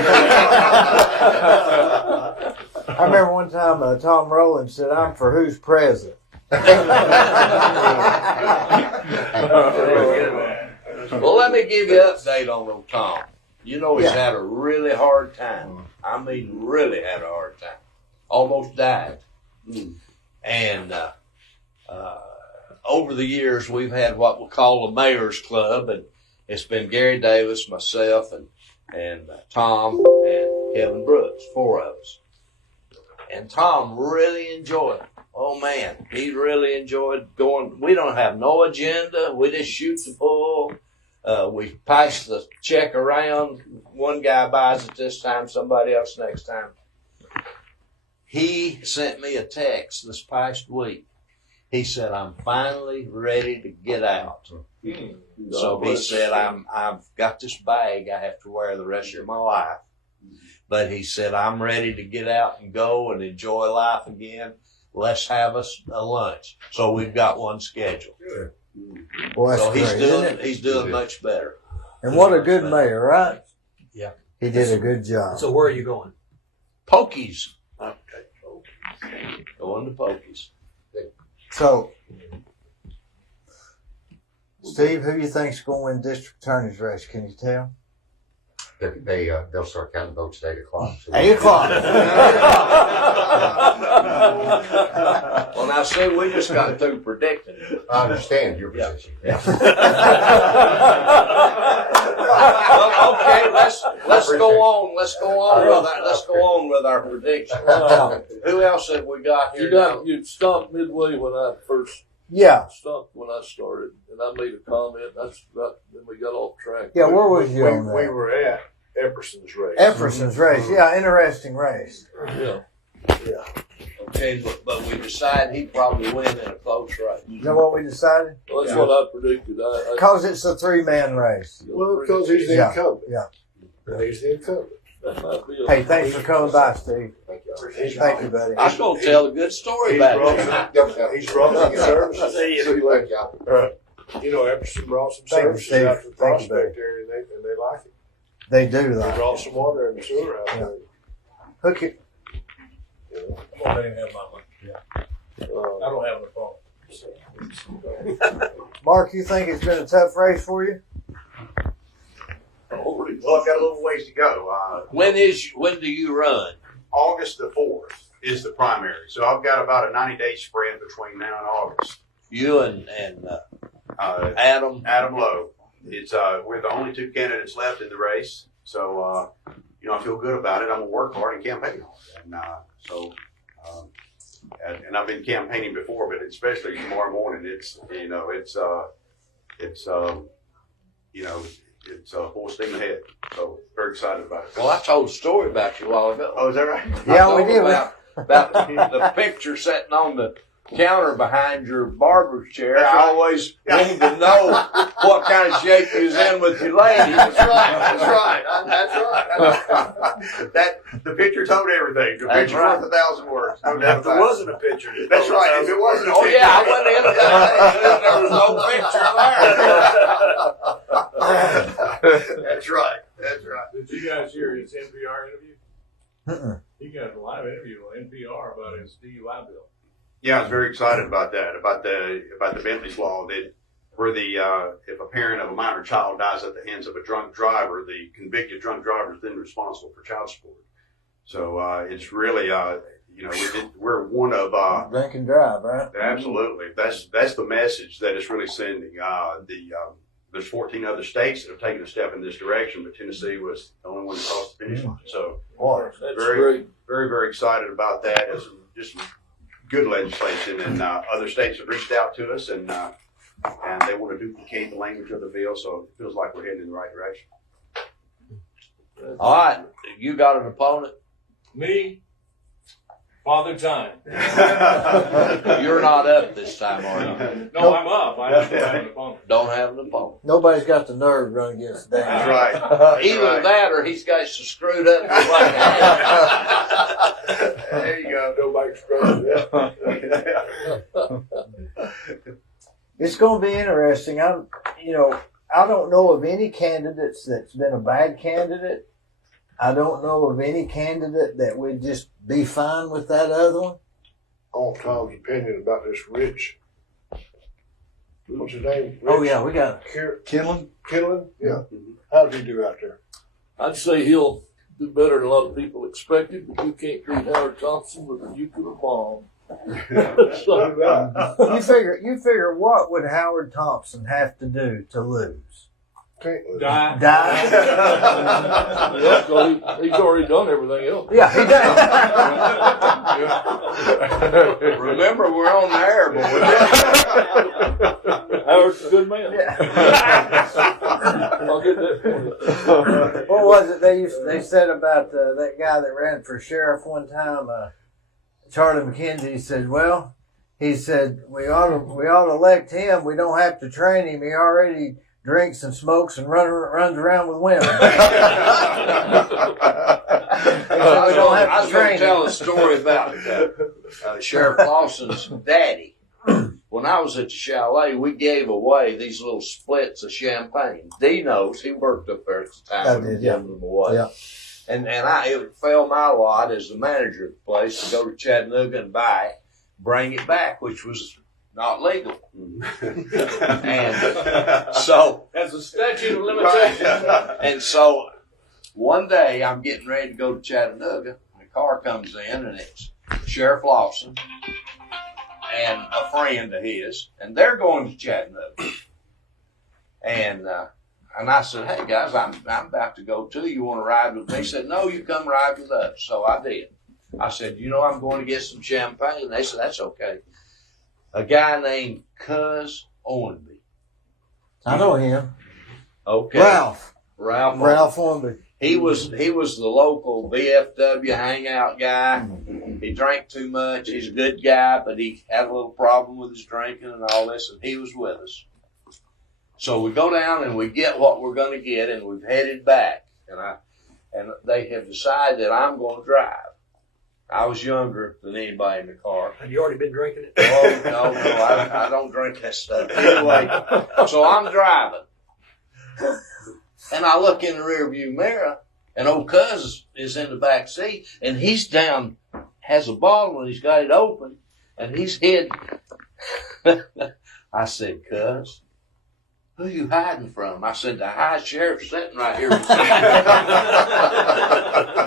I remember one time Tom Rowland said, I'm for who's president. Well, let me give you an update on old Tom. You know he's had a really hard time. I mean, really had a hard time. Almost died. And over the years, we've had what we call a mayor's club, and it's been Gary Davis, myself, and Tom, and Kevin Brooks, 4 of us. And Tom really enjoyed it. Oh, man, he really enjoyed going. We don't have no agenda. We just shoot the bull. We pass the check around. One guy buys it this time, somebody else next time. He sent me a text this past week. He said, I'm finally ready to get out. So he said, I've got this bag I have to wear the rest of my life. But he said, I'm ready to get out and go and enjoy life again. Let's have us a lunch. So we've got one scheduled. Well, that's So great, he's doing much better. And what a good mayor, right? Yeah. He did a good job. So where are you going? Pokies. Going to Pokies. So, Steve, who you think's going to win district attorney's race? Can you tell? They'll start counting votes at 8 o'clock. So 8 o'clock. Well, now, see, we just got through predicting it. I understand your position. Well, okay, let's go on. Let's go on with our prediction. Who else have we got here? You stopped midway when I first stopped when I started, and I made a comment. Then we got off track. Yeah, where was you on We that? were at Epperson's race. Epperson's race. Yeah, interesting race. Yeah. but we decided he'd probably win in a close race. Is that what we decided? Well, that's what I predicted. Because it's a 3-man race. Well, because he's the Yeah. incumbent. Yeah. He's the incumbent. That might be a, Hey, thanks for coming by, Steve. Thank you. Thank you, buddy. I was going to tell a good story He's about brought it. he's brought some services. Thank y'all. You know, Epperson brought some Thank you, services Steve. out to the Thank you, prospect area, and they like it. They do They that. brought some water and sewer out Yeah. there. Hook it. You know. I'm gonna let him have my money. I don't have the phone. Mark, you think it's been a tough race for you? already. Well, I've got a little ways to go. When do you run? August the 4th is the primary. So I've got about a 90-day sprint between now and August. You and Adam. Adam Lowe. It's we're the only 2 candidates left in the race. So, I feel good about it. I'm going to work hard and campaign hard. And I've been campaigning before, but especially tomorrow morning, it's full steam ahead. So very excited about it. Well, I told a story about you a while ago. Oh, is that right? Yeah, I we told did. About the picture sitting on the counter behind your barber's chair. That's I right. always wanted to know what kind of shape you was in with your lady. That's right. The picture told everything. The That's picture's right. worth 1,000 words. No doubt If there about it. wasn't a picture, That's right. If it wasn't a Oh picture. yeah, I went in there. There was no picture there. That's right. That's right. Did you guys hear his NPR interview? Uh-uh. He got a live interview on NPR about his DUI bill. Yeah, I was very excited about that. About the Bentley's law that where if a parent of a minor child dies at the hands of a drunk driver, the convicted drunk driver is then responsible for child support. So it's really we're one of Drink and drive, right? absolutely that's the message that it's really sending. There's 14 other states that have taken a step in this direction, but Tennessee was the only one that crossed the finish line. So Boy. That's very, great. very, very excited about that. It's just good legislation, and other states have reached out to us, and they want to duplicate the language of the bill. So it feels like we're heading in the right direction. All right, you got an opponent. Me, Father Time. You're not up this time, are you? No, I'm up. I just don't have an opponent. Don't have an opponent. Nobody's got the nerve to run against Dan. That's right. That's Either right. that, or he's got so screwed up. There you go. Nobody scratches that. It's going to be interesting. I don't know of any candidates that's been a bad candidate. I don't know of any candidate that would just be fine with that other one. On Tom's opinion about this Rich. What's his name? Oh Rich yeah, we got Kinlan? Yeah. How did he do out there? I'd say he'll do better than a lot of people expected, but you can't beat Howard Thompson with a nuclear bomb. So, you figure what would Howard Thompson have to do to lose? Can't lose. Die. yeah, so he's already done everything else. Yeah, he does. Remember, we're on the air, boy. Howard's a good man. Yeah. I'll get that for you. What was it they said about that guy that ran for sheriff one time? Charlie McKenzie. He said we ought to elect him. We don't have to train him. He already drinks and smokes and runs around with women. I was going to tell a story about Sheriff Lawson's daddy. When I was at the chalet, we gave away these little splits of champagne. Dee knows, he worked up there at the time. I we were did, yeah. giving them away. Yeah. And it fell my lot as the manager of the place to go to Chattanooga and buy it, bring it back, which was not legal. And so, As a statute of limitations. and so one day I'm getting ready to go to Chattanooga. And a car comes in and it's Sheriff Lawson and a friend of his, and they're going to Chattanooga. And I said, hey guys, I'm about to go too. You want to ride with me? They said, no, you come ride with us. So I did. I said, I'm going to get some champagne. They said, that's okay. A guy named Cuz Owenby. I know him. Okay. Ralph Ralph. Owenby. He was the local VFW hangout guy. He drank too much. He's a good guy, but he had a little problem with his drinking and all this, and he was with us. So we go down and we get what we're going to get, and we've headed back. And they have decided that I'm going to drive. I was younger than anybody in the car. Had you already been drinking it? Oh, no, I don't drink that stuff. Anyway, so I'm driving. And I look in the rearview mirror, and old Cuz is in the back seat, and he's down, has a bottle, and he's got it open, and he's hid. I said, Cuz, who you hiding from? I said, the high sheriff's sitting right here. He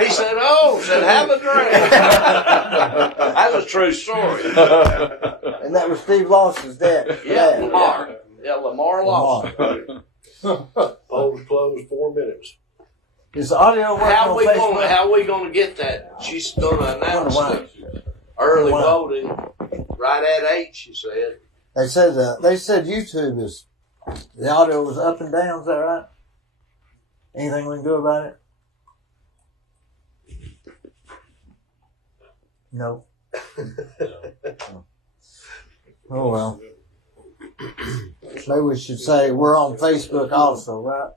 said, have a drink. That's a true story. And that was Steve Lawson's dad. Yeah, Lamar. Yeah, Lamar Lawson. Polls closed 4 minutes. Is the audio working on Facebook? How we gonna get that? She's gonna announce the early voting right at 8, she said. They said YouTube is, the audio was up and down, is that right? Anything we can do about it? No. Oh well. Maybe we should say we're on Facebook also, right?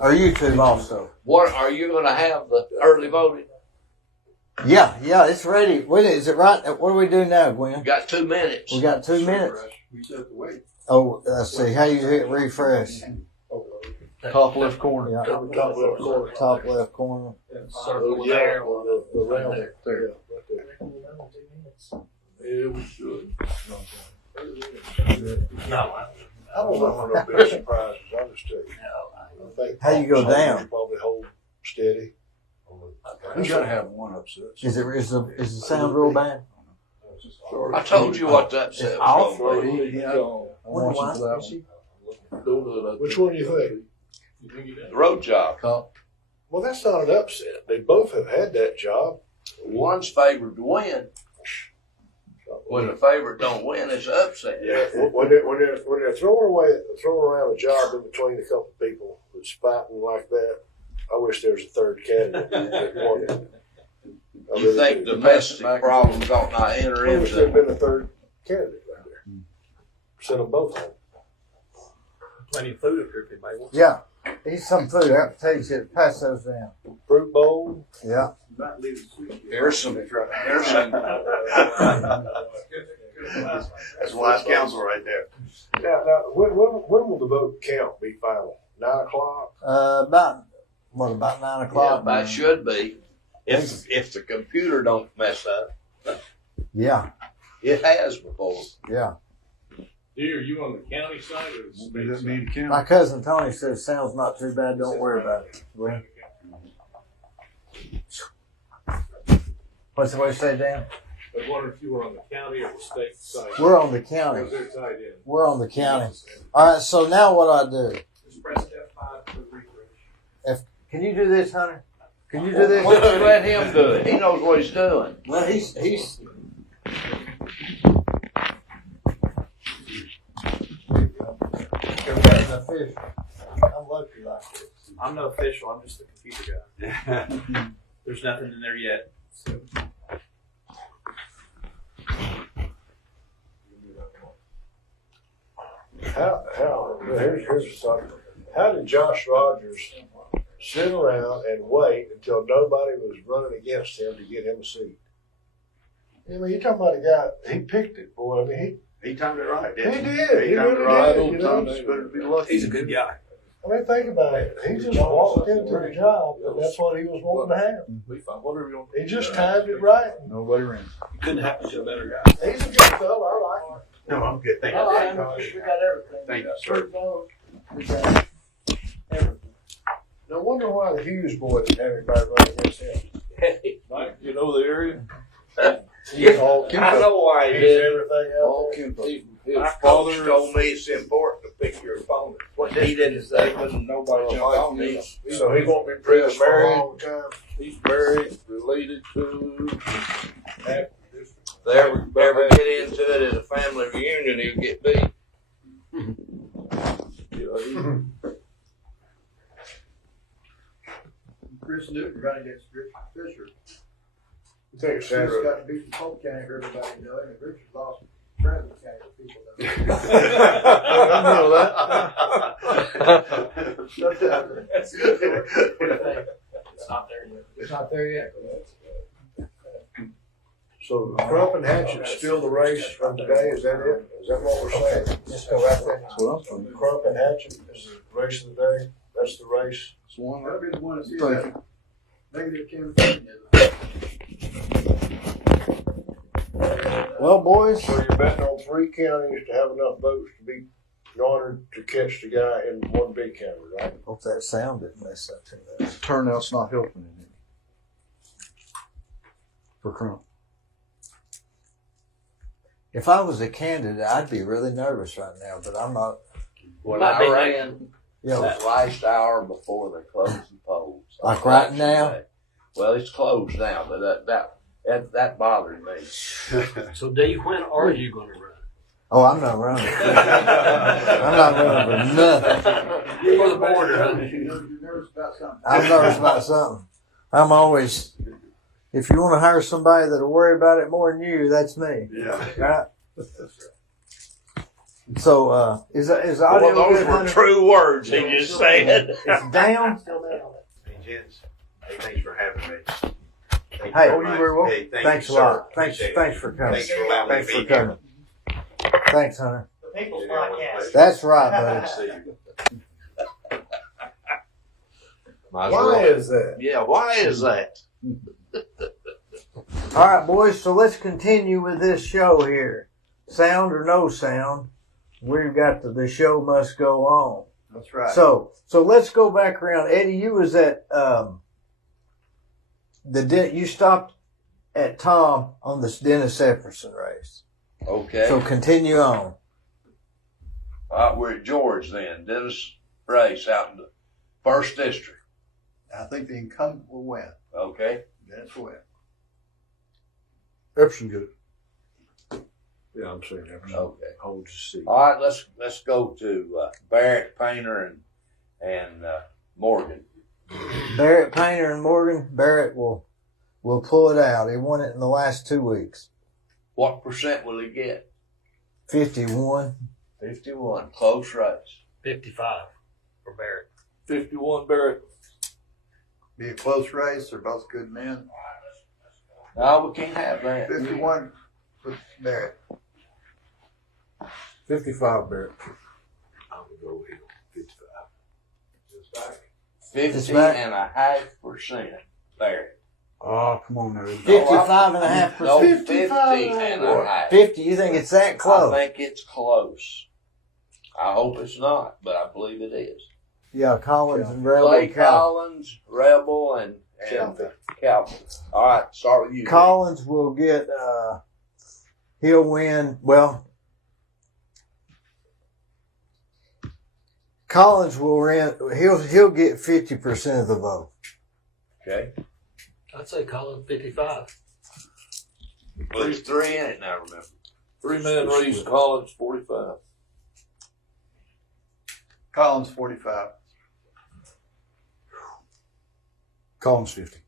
Or YouTube also. What are you gonna have the early voting? Yeah, it's ready. Wait, is it right? What do we do now, Gwen? We got 2 minutes. We got 2 minutes. We just have to wait. Oh, let's see. How you hit refresh? Top left corner. Yeah. Top left corner. Top left corner. Oh, yeah, the round there. Yeah, right there. Yeah, we should. No. I don't know for no big surprises. I'm just telling you. I think How you go down? Probably hold steady. We gotta have one upset. Is the sound real bad? I told you what the upset was gonna be. Which one do you think? The road job. Well, that's not an upset. They both have had that job. One's favored to win. When the favorite don't win, it's an upset. Yeah, when they're throwing around a job in between a couple of people that's fighting like that, I wish there was a third candidate that won it. You think domestic problems ought not enter I wish there'd into? been a third candidate right there. Send them both home. Plenty of food up here if anybody wants. Yeah. Eat some food. I have to tell you, pass those down. Fruit bowl. Yeah. Here's some. That's wise counsel right there. Now, when will the vote count be final? 9 o'clock? About 9 Yeah, o'clock? that should be. If the computer don't mess up. Yeah. It has before. Yeah. Dear, are you on the county side or the state side? My cousin Tony says sounds not too bad. Don't worry about it. Well, what's the way to say, Dan? I wonder if you were on the county or the state side. We're on the county. Because they're tied in. We're on the county. All right. So now what I do? Just press F5 to refresh. Can you do this, Hunter? Can you do this? Why don't you let him do it? He knows what he's doing. Well, he's. Everybody's an official. I'm lucky like this. I'm no official. I'm just the computer guy. There's nothing in there yet. So. Here's the thought. How did Josh Rogers sit around and wait until nobody was running against him to get him a seat? I mean, you're talking about a guy, he picked it, boy. I mean, He timed it right. he Didn't did. He timed really it did. You know? Better be lucky. He's a good guy. I mean, think about it. He just walked into the job, and that's what he was wanting to have. We find whatever you want. He just timed it right. Nobody ran. You couldn't happen to a better guy. He's a good fellow. I like him. No, I'm good. Thank you. All right. We got everything. Thank you, We got food, we got everything. No wonder why the Hughes boy didn't have anybody run against him. Hey, Mike, you know the area? He's all I know why he He's did. everything All out His My father coach told me it's important to pick your opponent. What he didn't say, wasn't nobody jump on me. there. So he won't be pressed for a long time. He's married, related to. If they ever get into it as a family reunion, he'll get beat. Yeah, Chris Newton run against Richard Fisher. You think Chris Sandra? got to beat the Polk County for everybody knowing, and Richard lost Bradley County for people knowing. That's good. What do you think? It's not there yet. It's not there yet. So Crump and Hatchet's still the race from today, is that it? Is that what we're saying? Just go right there. Crump and Hatchet is the race of the day, that's the race. That'll be the one that's here. Negative campaign. Well, boys, So you're betting on 3 counties to have enough votes to be garnered to catch the guy in one big county, right? hope that sound didn't mess up too much. Turnout's not helping it any. For Crump. If I was a candidate, I'd be really nervous right now, but I'm not. When Might I be ran You know, that last hour before the closing polls. Like right now? Well, it's closed now, but that bothered me. So, Dave, when are you going to run? oh, I'm not running. I'm not running for nothing. You're for the border, huh? You're nervous about something. I'm nervous about something. I'm always. If you want to hire somebody that'll worry about it more than you, that's me. Yeah. Right? So, is audio Well, those good, were Hunter? true words he just said. It's down? Hey, gents. Hey, thanks for having me. Thank you Hey, very much. Hey, thank thanks a you, sir. lot. Thanks Appreciate for coming. Thanks for allowing me Thanks to for be here. coming. Thanks, Hunter. The People's Podcast. That's right, buddy. Might as Why well. is that? Yeah, why is that? All right, boys. So let's continue with this show here. Sound or no sound, we've got the show must go on. That's right. So let's go back around. Eddie, you was at you stopped at Tom on this Dennis Epperson race. Okay. So continue on. We're at George then. Dennis race out in the 1st District. I think the incumbent will win. Okay. Dennis will win. Epson good. Yeah, I'm saying Epperson Okay. holds the seat. All right, let's go to Barrett, Painter, and Morgan. Barrett, Painter, and Morgan. Barrett will pull it out. He won it in the last 2 weeks. What percent will he get? 51. 51. Close race. 55 for Barrett. 51 Barrett. Be a close race. They're both good men. No, we can't have that. 51 for Barrett. 55 Barrett. I'm going to go with him. 55. Just back. 50.5% Barrett. Oh, come on now. 55.5%. No, 50.5. 50. You think it's that close? I think it's close. I hope it's not, but I believe it is. Yeah, Collins and Rebel. Clay Collins, Rebel, and Calvin. All right, start with you. Collins will get. He'll win. Well, Collins will win. He'll get 50% of the vote. Okay. I'd say Colin 55. Well, there's 3 in it now, remember. 3-man race, Collins 45. Collins 45. Collins 50.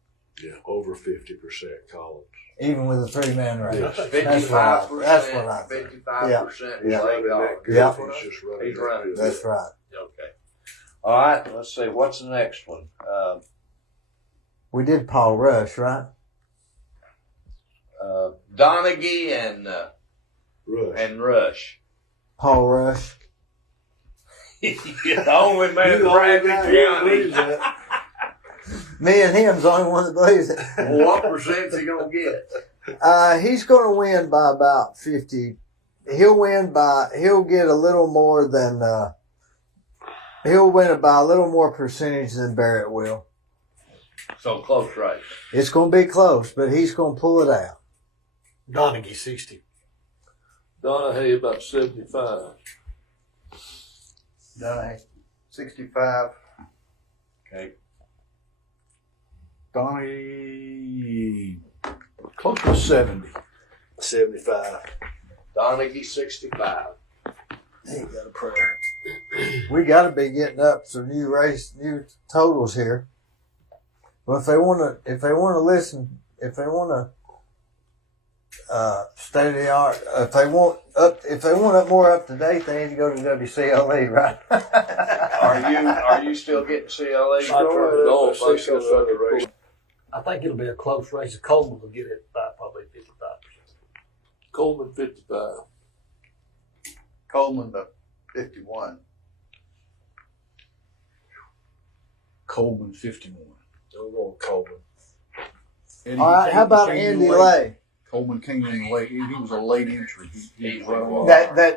Yeah, over 50% Collins. Even with a 3-man race. That's That's what I 55%. think. 55%. Yeah. Clay Collins. Yeah. He's just running. He's running. That's right. Okay. All right, let's see. What's the next one? We did Paul Rush, right? Donaghy and Rush. Paul Rush. The only man in Bradley County. Me and him's the only one that believes it. Well, what percent's he gonna get? He's going to win by about 50. He'll get a little more than, he'll win by a little more percentage than Barrett will. So close race. It's going to be close, but he's going to pull it out. Donaghy 60. Donahue about 75. Donahue 65. Okay. Donnie, close to 70. 75. Donaghy 65. He got a prayer. We got to be getting up some new totals here. Well, if they want to listen, if they want to state of the art, if they want more up to date, they need to go to WCLE, right? Are you still getting CLE? I think it'll be a close race. Coleman will get it by probably 55%. Coleman 55. Coleman to 51. Coleman 51. I'm going Coleman. And All right, how about came in Andy late. Lay? Coleman came in late. He was a late entry. He was right on.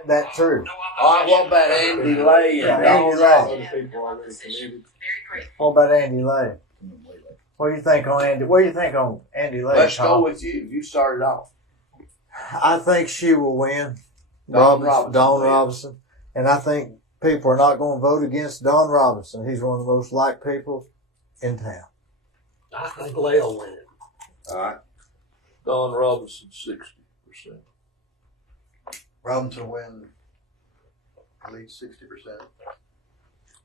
That's true. All right, what about Andy Lay and Andy Lay. Other people already committed. What about Andy Lay? What do you think on Andy? What do you think on Andy Lay? Let's Tom? go with you. You started off. I think she will win. Don Robinson. And I think people are not going to vote against Don Robinson. He's one of the most liked people in town. I think Lay will win it. All right. Don Robinson 60%. Robinson win at least 60%.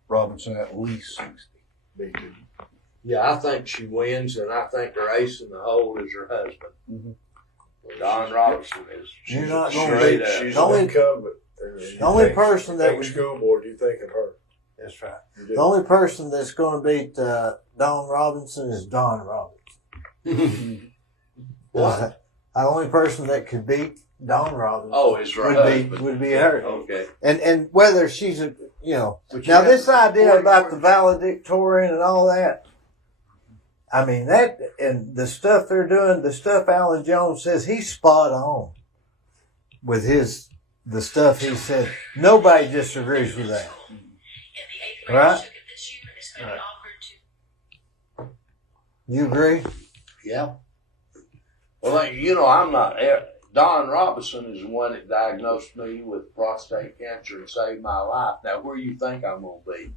Robinson at least 60. Big dude. Yeah, I think she wins, and I think her ace in the hole is her husband. Mm-hmm. Don Robinson is. You're not going to straight beat. up. She's The only- an incumbent. The only person that was school board, you think of her. That's right. You do. The only person that's going to beat Don Robinson is Don Robinson. What? The only person that could beat Don Robinson Oh, it's her husband. would be her. Okay. And whether she's a now you this have idea 40 about the valedictorian and all that. I mean that and the stuff they're doing, the stuff Alan Jones says, he's spot on with the stuff he said. Nobody disagrees with that. Right? You agree? Yeah. Well, I'm not. Don Robinson is the one that diagnosed me with prostate cancer and saved my life. Now, where do you think I'm going to be?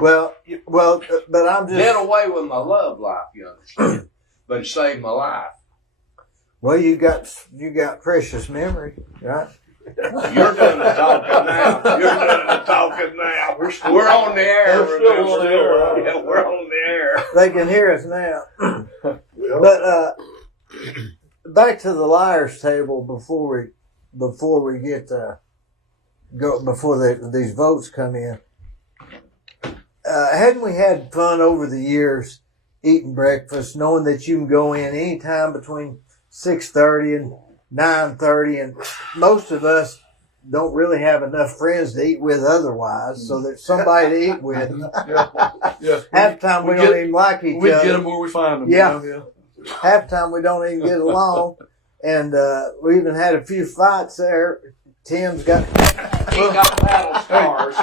Well, but I'm just Did away with my love life, you understand? But it saved my life. well. You got precious memory, right? You're doing the talking now. We're on the air. We're still on the air. Yeah, we're on the air. They can hear us now. But back to the liars table before we get these votes come in. Hadn't we had fun over the years eating breakfast, knowing that you can go in any time between 6:30 and 9:30, and most of us don't really have enough friends to eat with otherwise, so there's somebody to eat with. Yeah. Half the time we don't even like each We other. get them where we find them. Yeah. You know? Half the time we don't even get along, and we even had a few fights there. Tim's got He got battle scars.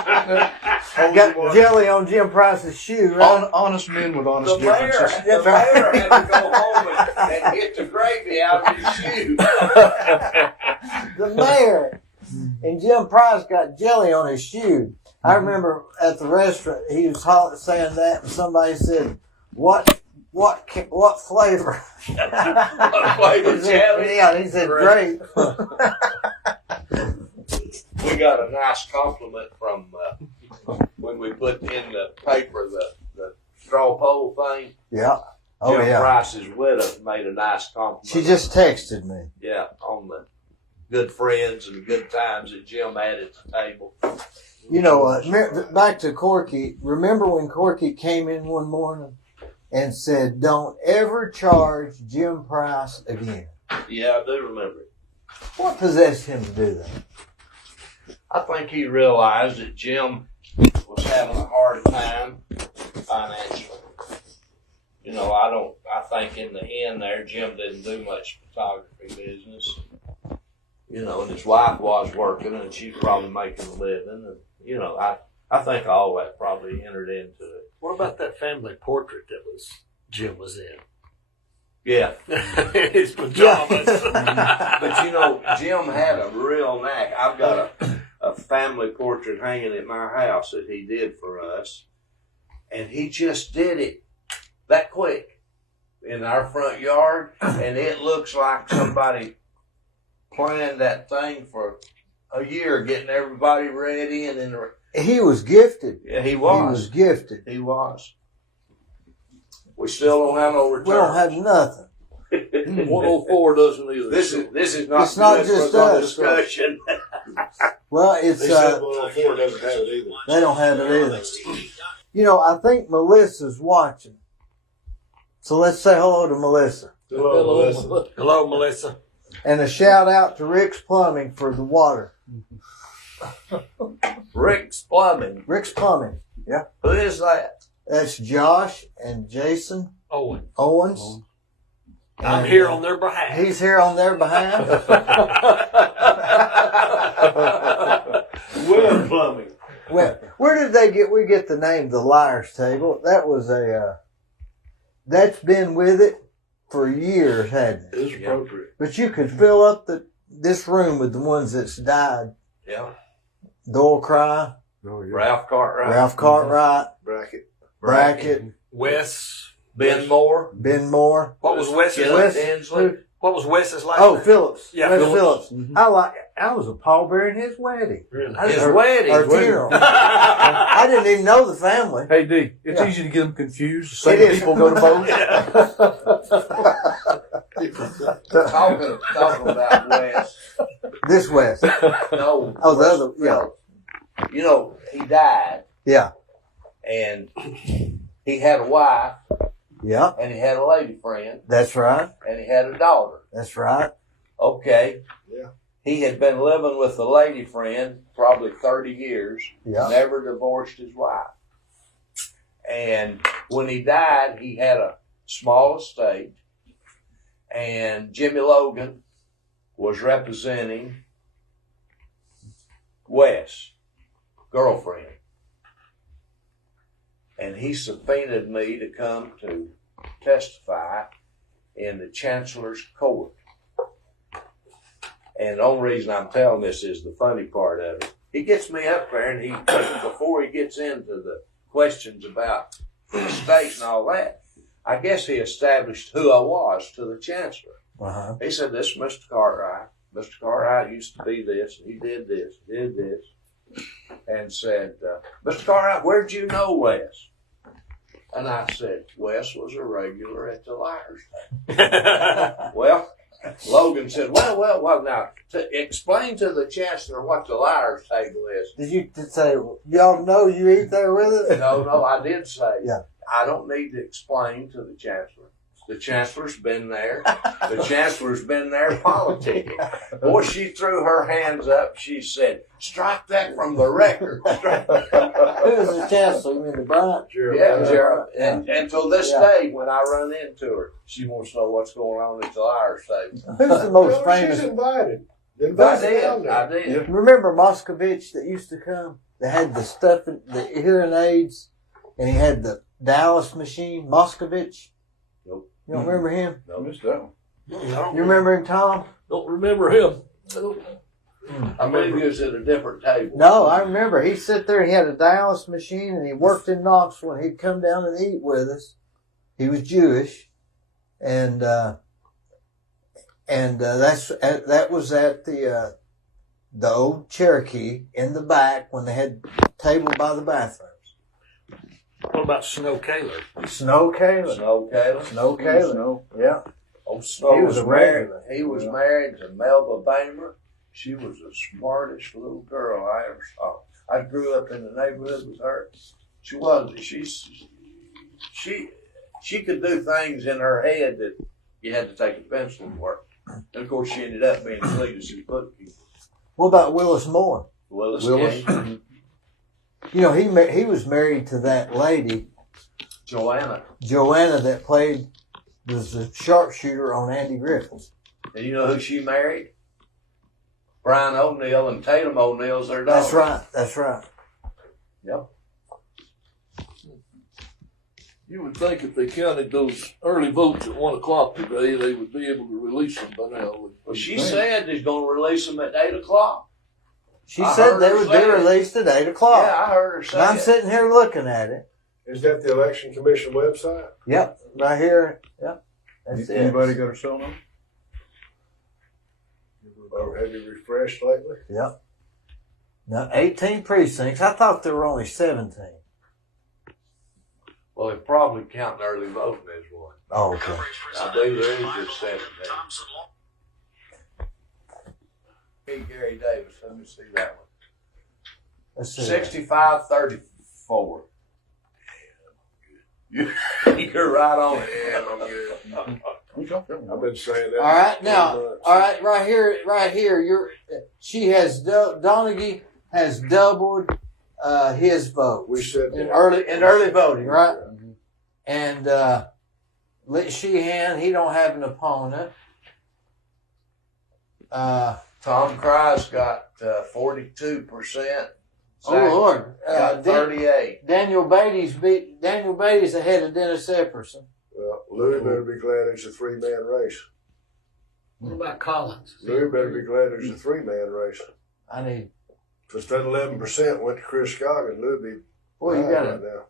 got jelly on Jim Price's shoe, right? Honest men with honest The mayor differences. had to go home and get the gravy out of his shoe. The mayor and Jim Price got jelly on his shoe. I remember at the restaurant he was saying that, and somebody said, "What flavor?" What flavor He said, jelly? yeah, he said grape. We got a nice compliment from when we put in the paper the straw poll thing. Yeah. Oh Jim yeah. Price's widow made a nice compliment. She just texted me. Yeah, on the good friends and the good times that Jim had at the table. You know, back to Corky. Remember when Corky came in one morning and said, "Don't ever charge Jim Price again"? Yeah, I do remember it. What possessed him to do that? I think he realized that Jim was having a hard time financially. You know, I think in the end there, Jim didn't do much photography business. You know, and his wife was working and she was probably making a living. And, you know, I think all that probably entered into it. What about that family portrait that Jim was in? Yeah. His pajamas. But, you know, Jim had a real knack. I've got a family portrait hanging at my house that he did for us. And he just did it that quick in our front yard. And it looks like somebody planned that thing for a year, getting everybody ready. And then He was gifted. yeah, he He was was. gifted. He was. We still don't have no return. We don't have nothing. 104 doesn't either. This is not. It's not good just for the us. discussion. Well, it's They said 104 doesn't have it either. they don't have it either. You know, I think Melissa's watching. So let's say hello to Melissa. Hello, Melissa. Hello, Melissa. And a shout out to Rick's Plumbing for the water. Rick's Plumbing. Rick's Plumbing. Yeah. Who is that? That's Josh and Jason Owen. Owens. I'm And, here on their behalf. He's here on their behalf. Will Plumbing. Well, where did we get the name the Liar's Table? That was that's been with it for years, hadn't it? It's appropriate. But you could fill up this room with the ones that's died. Yeah. Doyle Cry, Oh, yeah. Ralph Cartwright. Ralph Cartwright, Bracket. Wes. Ben Moore. Ben Moore. What was Wes's Wes- Inslee? What was Wes's last Oh, name? Phillips. Yeah, Wes Phillips. Phillips. I was a pallbearer in his wedding. His wedding. Or funeral. I didn't even know the family. Hey, D, it's Yeah. easy to get them confused. It Same is. people go to both. Talking about Wes. This West. No. Oh, the other. Yeah. You know, he died, Yeah. and he had a wife, Yeah. and he had a lady friend, That's right. and he had a daughter. That's right. Okay. Yeah. He had been living with the lady friend probably 30 years, Yeah. never divorced his wife. And when he died, he had a small estate, and Jimmy Logan was representing Wes' girlfriend. And he subpoenaed me to come to testify in the Chancellor's Court. And the only reason I'm telling this is the funny part of it. He gets me up there, and before he gets into the questions about the estate and all that, I guess he established who I was to the Chancellor. Uh-huh. He said, "This is Mr. Cartwright. Mr. Cartwright used to be this, and he did this, and said, Mr. Cartwright, where'd you know Wes?" And I said, "Wes was a regular at the Liar's Table." Well, Logan said, well, now, explain to the Chancellor what the Liar's Table is. Did you say, y'all know you eat there with us? No, I did say, Yeah. I don't need to explain to the Chancellor. The Chancellor's been there. The Chancellor's been there politicking. Boy, she threw her hands up. She said, "Strike that from the record." Who was the Chancellor? You mean the Bryant? Yeah, Gerald. And until this Yeah. day, when I run into her, she wants to know what's going on at the Liar's Table. Who's the most She's famous? invited. I Invited down did. there. I did. Remember Moscovich that used to come? That had the stuff, the hearing aids, and he had the Dallas machine. Moscovich? Nope. You don't remember him? I missed that one. You remember him, Tom? Don't remember him. I believe he was at a different table. No, I remember. He'd sit there, he had a Dallas machine, and he worked in Knoxville, and he'd come down and eat with us. He was Jewish, and that was at the old Cherokee in the back when they had table by the bathrooms. What about Snow Kaler? Snow Kaler. Snow Kaler. Snow Kaler. Yeah. Oh, Snow He was a regular. He was married to Melba Bamer. She was the smartest little girl I ever saw. I grew up in the neighborhood with her. She could do things in her head that you had to take a pencil to work. And of course, she ended up being Cletus's bookkeeper. What about Willis Moore? Willis. Willis. You know, he was married to that lady, Joanna. that was the sharpshooter on Andy Griffith. And you know who she married? Brian O'Neill and Tatum O'Neill's their daughter. That's right. Yep. You would think if they counted those early votes at 1 o'clock today, they would be able to release them by now. Well, she said they're going to release them at 8 o'clock. She I said heard they her would say be it. released at 8 o'clock. Yeah, I heard her say And I'm it. sitting here looking at it. Is that the Election Commission website? Yep, right here. Yep. That's it. Anybody got her cell number? Or have you refreshed lately? Yep. Now, 18 precincts. I thought there were only 17. Well, they probably counting early voting as one. Oh, okay. I believe there is just 7 days. Hey, Gary Davis, let me see that one. Let's see. 65-34. You're right on it. Yeah, I'm good. I've been saying that. All right, now, right here, she has, Donaghy has doubled, his vote. We said in that. early voting, right? And, Sheehan, he don't have an opponent. Tom Cry's got 42%. Oh Lord, Got 38. Daniel Beatty's ahead of Dennis Epperson. Well, Louis better be glad it's a 3-man race. What about Collins? Louis better be glad it's a 3-man race. I need. Because that 11% went to Chris Scoggins, Louis be Well, you got right to. now.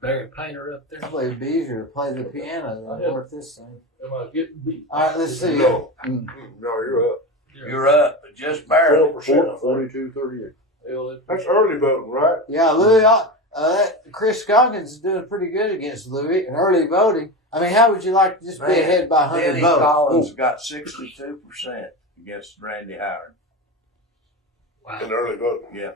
Barry Painter up there. I believe it'd be easier to play the piano than work this thing. Am I getting beat? All right, let's see. No, you're up. You're up, but just barely. 12%, 42-38. Hell, That's early voting, right? Yeah, Louis. Chris Scoggins is doing pretty good against Louis in early voting. I mean, how would you like to just be ahead by 100 Danny votes? Collins got 62% against Randy Howard. Wow. In early voting. Yeah.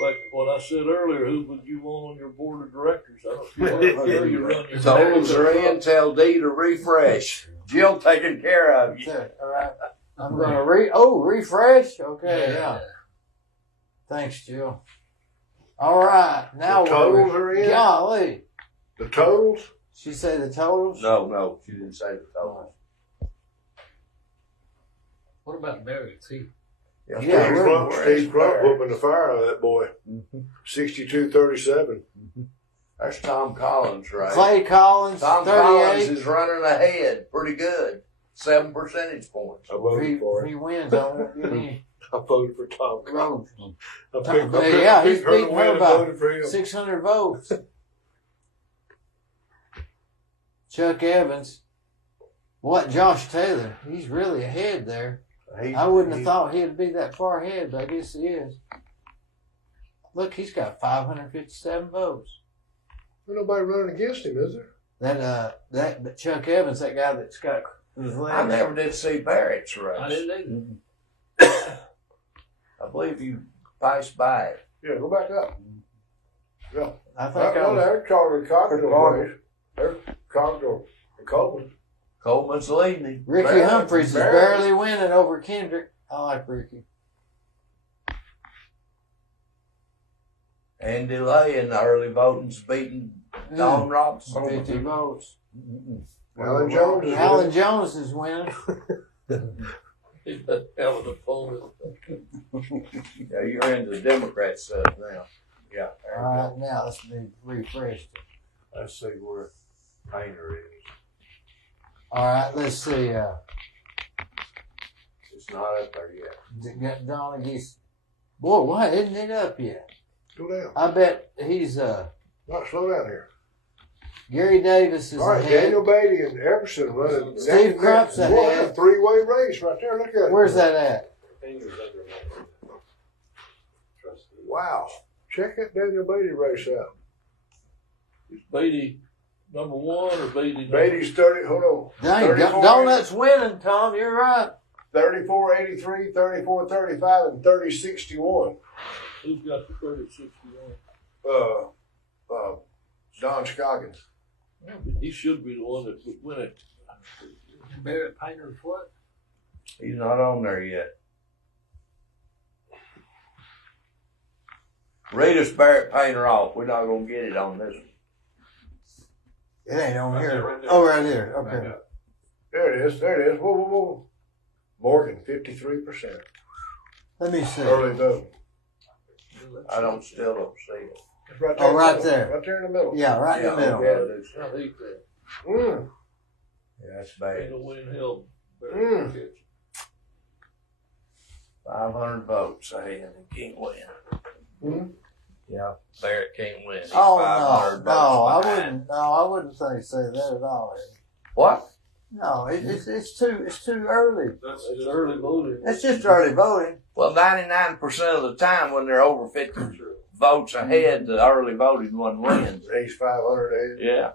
like what I said earlier, who would you want on your board of directors? I don't care you run your Totals are in. Tell Dee to refresh. Jill taking care of you. All right. I'm going to refresh? Okay, yeah. Thanks, Jill. All right. Now The totals are in? Golly. The totals? She said the totals? No, she didn't say the totals. What about Barry? T? Yeah, Steve Crump whooping the fire out of that boy. 62-37. That's Tom Collins, right? Clay Collins, Tom 38. Collins is running ahead pretty good. 7 percentage points. I voted for If he it. wins, I won't get any I voted for Tom Collins. votes. I picked He's her to beating win her and by voted for him. 600 votes. Chuck Evans. What, Josh Taylor? He's really ahead there. I wouldn't have thought he'd be that far ahead, but I guess he is. Look, he's got 557 votes. There's nobody running against him, is there? That Chuck Evans, that guy that's got his I legs. never did see Barrett's race. I didn't either. I believe you passed by it. Yeah, go back up. Yeah. I think There's Cogdell race. There's Cogdell and Coleman. Coleman's leading him. Ricky Barrett- Humphreys is Barrett- barely winning over Kendrick. I like Ricky. Andy Lay in the early voting's beating Don Robinson. 50 votes. Alan Jones is Alan Jones is winning. He's a hell of an opponent. Yeah, you're into the Democrat stuff now. Yeah. All right, now let's be refreshed. Let's see where Painter is. All right, let's see. It's not up there yet. Donaghy's. Boy, why isn't it up yet? Go down. I bet he's Not slow down here. Gary Davis is All right, ahead. Daniel Beatty and Epperson running. Steve Crump's Boy, ahead. that's a 3-way race right there. Look at it. Where's that at? Wow. Check that Daniel Beatty race out. Is Beatty number one or Beatty number Beatty's 30, hold on. Dang, 34, Donut's winning, Tom. You're right. 34-83, 34-35, and 30-61. Who's got the 30-61? Don Scoggins. Yeah, but he should be the one that would win it. Barry Painter's what? He's not on there yet. Read us Barrett Painter off. We're not going to get it on this one. It ain't on here. right there. Oh, right there. Okay. There it is. There it is. Whoa, whoa, whoa. Morgan, 53%. Let me see. Early vote. Still don't see it. It's right Oh, in the right middle. there. Right there in the middle. Yeah, right in the middle. I hate that. Mm. Yeah, that's Ain't bad. no win hell. Mm. 500 votes ahead and can't win. Mm. Yeah, Barrett can't win. He's Oh 500 no, I votes behind. wouldn't. No, I wouldn't say that at all. What? No, it's too early. It's early voting. It's just early voting. Well, 99% of the time when they're over votes ahead, the early voting one wins. He's 500 ahead. Yeah.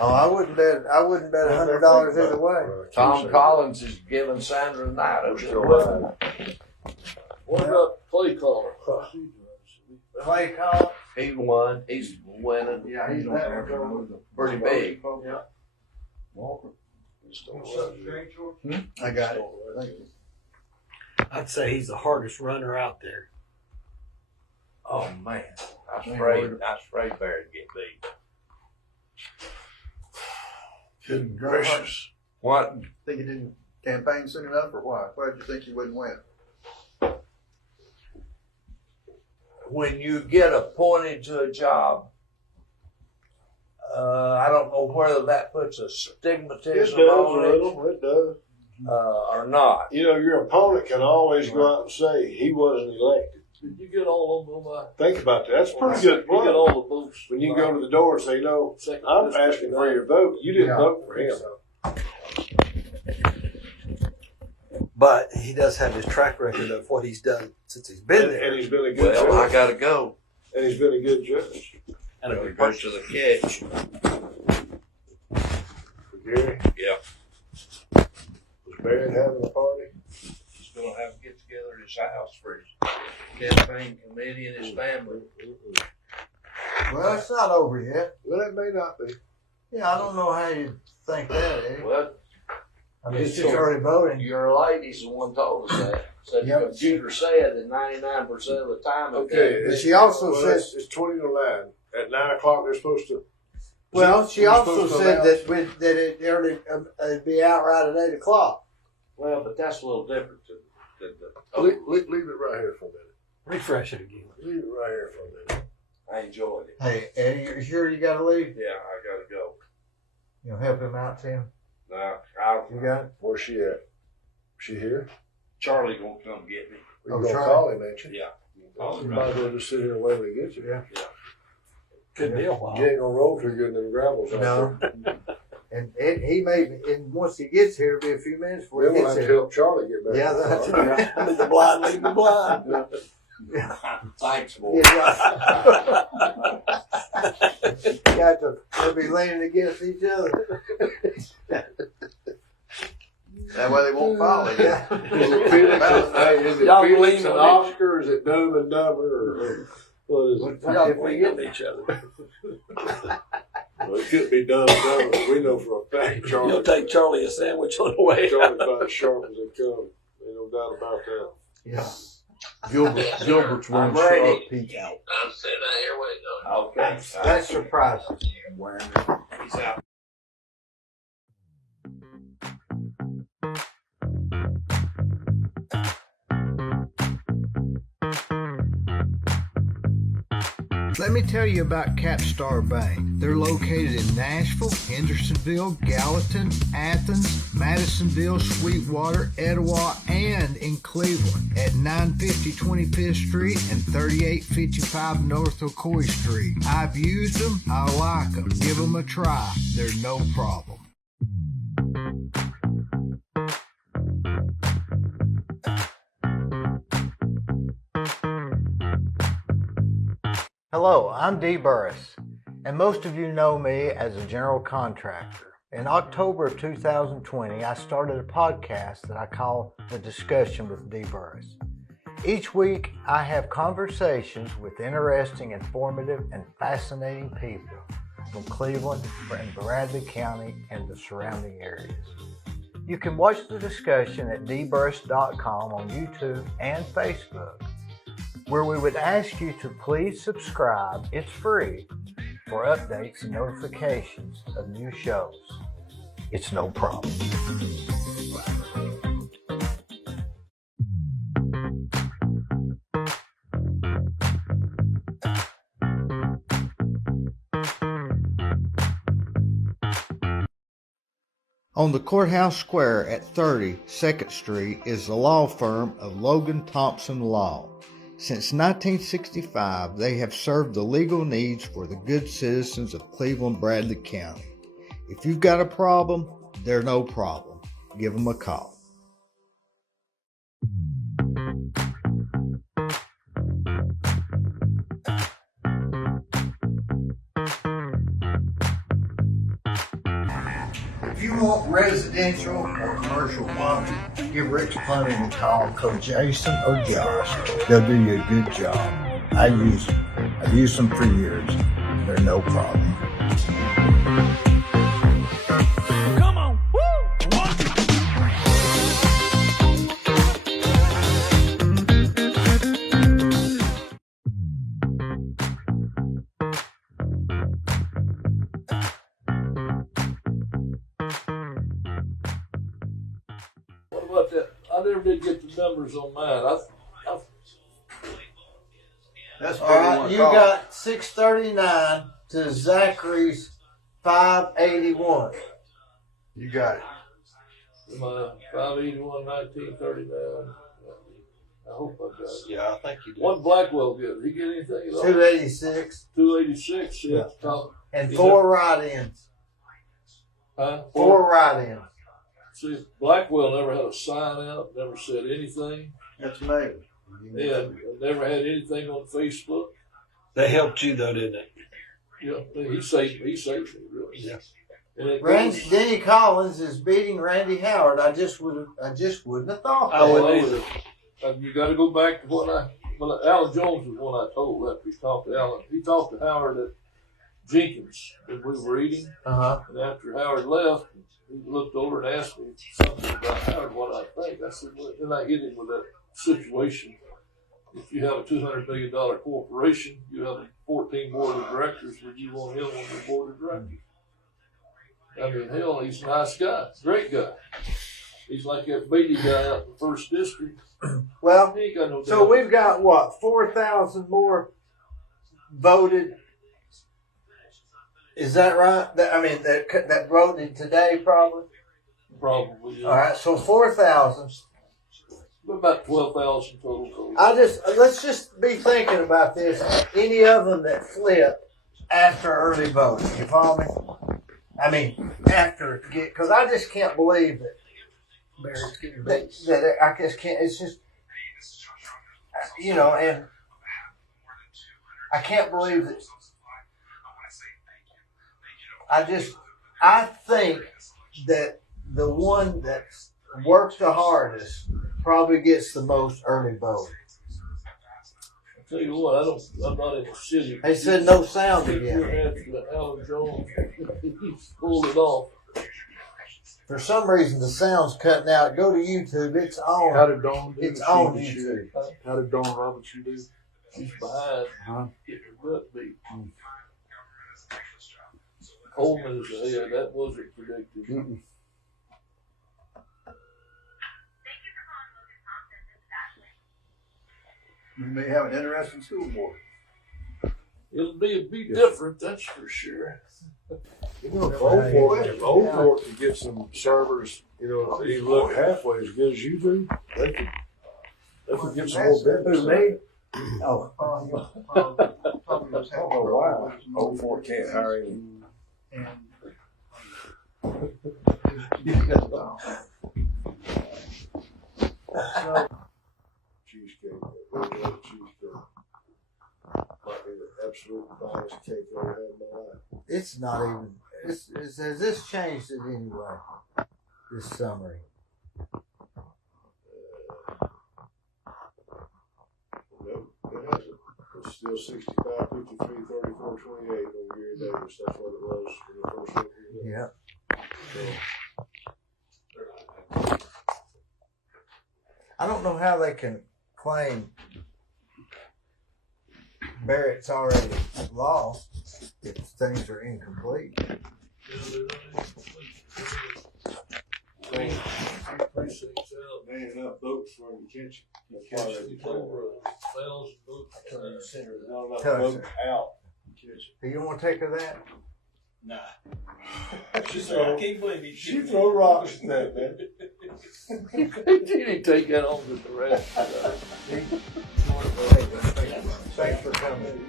Oh, I wouldn't bet $100 either way. Tom Collins is giving Sandra Knight a good one. What about Clay Caller? Clay Collins? He won. He's winning. Yeah, he's better. Pretty big. Yeah. I got it. I'd say he's the hardest runner out there. Oh man, I was afraid Barry get beat. Good gracious. What? Think he didn't campaign soon enough, or why? Why did you think he wouldn't win? When you get appointed to a job, I don't know whether that puts a It stigmatism does, on it Riddle. It does. or not. You know, your opponent can always go out and say he wasn't elected. Did you get all of them on my? Think about that. That's pretty good. You get all the votes. When you go to the door and say, no, Second I'm district. asking for your vote. You didn't vote for him. But he does have his track record of what he's done since he's been there. And he's been a good Well, I judge. gotta go. And he's been a good judge. And a Gotta good go person. to the catch. For Gary, Yeah. was Barrett having a party? He's gonna have to get together at his house for his campaign committee and his family. Well, it's not over yet. Well, it may not be. Yeah, I don't know how you think that, Eddie. Well, I mean, it's just early voting. your lady's the one told us that. Said Yep. the computer said that 99% of the time. Okay. But she also Well, said, it's 20 to 9. At 9 o'clock, they're supposed to. well, she We're also supposed to said announce- that it'd be out right at 8 o'clock. Well, but that's a little different than the. Leave it right here for a minute. Refresh it again. Leave it right here for a minute. I enjoyed it. Hey, Eddie, you sure you got to leave? Yeah, I gotta go. You'll help him out, Tim? Now, You got it? Where's she at? She here? Charlie gonna come get me. We Oh, can go Charlie. call him, ain't you? Yeah. You might as well just sit here and wait till he gets you. Yeah. Could be a while. You ain't gonna roll too good in them gravels out No. there. And he may, and once he gets here, it'll be a few minutes before Then he we'll gets have to here. help Charlie get back. Yeah, in the that's car. right. Leave the blind, leave the blind. Thanks, boy. Yeah, right. They'll be leaning against each other. That way they won't follow you. Is it Felix Y'all and lean on it. Oscar, or is it Dumb and Dumber, or what is it? Y'all lean on each other. Well, it could be Dumb and Dumber. We know for a fact Charlie. You'll take Charlie a sandwich on the way. Charlie's about as sharp as they come. Ain't no doubt about that. Yeah. Gilbert's I'm one ready. sharp peak out. I'm sitting out here waiting. Okay. That's surprising. Peace out. Let me tell you about Capstar Bank. They're located in Nashville, Hendersonville, Gallatin, Athens, Madisonville, Sweetwater, Etowah, and in Cleveland at 950 25th Street and 3855 North Ocoee Street. I've used them. I like them. Give them a try. They're no problem. Hello, I'm Dee Burris, and most of you know me as a general contractor. In October of 2020, I started a podcast that I call The Discussion with Dee Burris. Each week, I have conversations with interesting, informative, and fascinating people from Cleveland and Bradley County and the surrounding areas. You can watch the discussion at dburris.com on YouTube and Facebook, where we would ask you to please subscribe, it's free, for updates and notifications of new shows. It's no problem. On the Courthouse Square at 30 2nd Street is the law firm of Logan Thompson Law. Since 1965, they have served the legal needs for the good citizens of Cleveland, Bradley County. If you've got a problem, they're no problem. Give them a call. you want residential or commercial plumbing, give Rick's Plumbing a call. Call Jason or Josh. They'll do you a good job. I use them. I've used them for years. They're no problem. Come on. Woo! What about that? I never did get the numbers on mine. That's All what we right, want to you call. got 639 to Zachary's 581. You got it. My 581, 1939. I hope I got it. Yeah, I think you did. One Blackwell good. Did he get anything at all? 286 286. Yeah. and Is 4 write-ins. Huh? 4 write-ins. See, Blackwell never had a sign out, never said anything. That's amazing. And never had anything on Facebook. They helped you though, didn't they? Yeah, he saved me, really. Yeah. And it Randy, goes- Denny Collins is beating Randy Howard. I just wouldn't have thought that. I wouldn't either. You got to go back to what Alan Jones was one I told after he talked to Alan. He talked to Howard at Jenkins when we were eating. Uh-huh. And after Howard left, he looked over and asked me something about Howard, what I think. I said, well, then I hit him with that situation. If you have a $200 million corporation, you have 14 board of directors. Would you want him on the board of directors? I mean, hell, he's a nice guy, great guy. He's like that Beatty guy out in the first district. Well, He ain't got no so doubt. we've got what, 4,000 more voted? Is that right? That voted today, probably. Probably. Yeah. All right, so 4,000. About 12,000 total votes. Let's just be thinking about this. Any of them that flip after early voting, you follow me? I mean, because I just can't believe that. That I just can't. It's just, and I can't believe that. I think that the one that works the hardest probably gets the most early vote. I tell you what, I'm not in the city. They said no sound again. After Alan Jones, he pulled it off. For some reason, the sound's cutting out. Go to YouTube. It's on. How did Dawn do? It's She on was YouTube. shooting. How did Dawn Robinson do? She's behind, Huh? getting her butt beat. Coleman is ahead. That wasn't predicted. Mm-mm. We may have an interesting school board. It'll be different, that's for sure. You know, if Old Fort could get some servers, they look halfway as good as you do, they could get some more business. Who, me? Oh, Wow. Old Fort can't hire any. Cheesecake, regular cheesecake. Might be the absolute finest cake I've ever had in my life. it's not even. Has this changed it anyway? This summary. Nope, it hasn't. It's still 65, 53, 34, 28 on Gary Davis. That's what it was in the first one. Yeah. I don't know how they can claim Barrett's already lost if things are incomplete. Precincts out. Man, enough votes for him to catch you. Catch it over 1,000 votes. Not enough Tell us, votes sir. out to catch Do you want to take her that? Nah. it. She I throw, can't believe he she throw rocks at that, man. Did he take that on to the rest? Thanks for coming.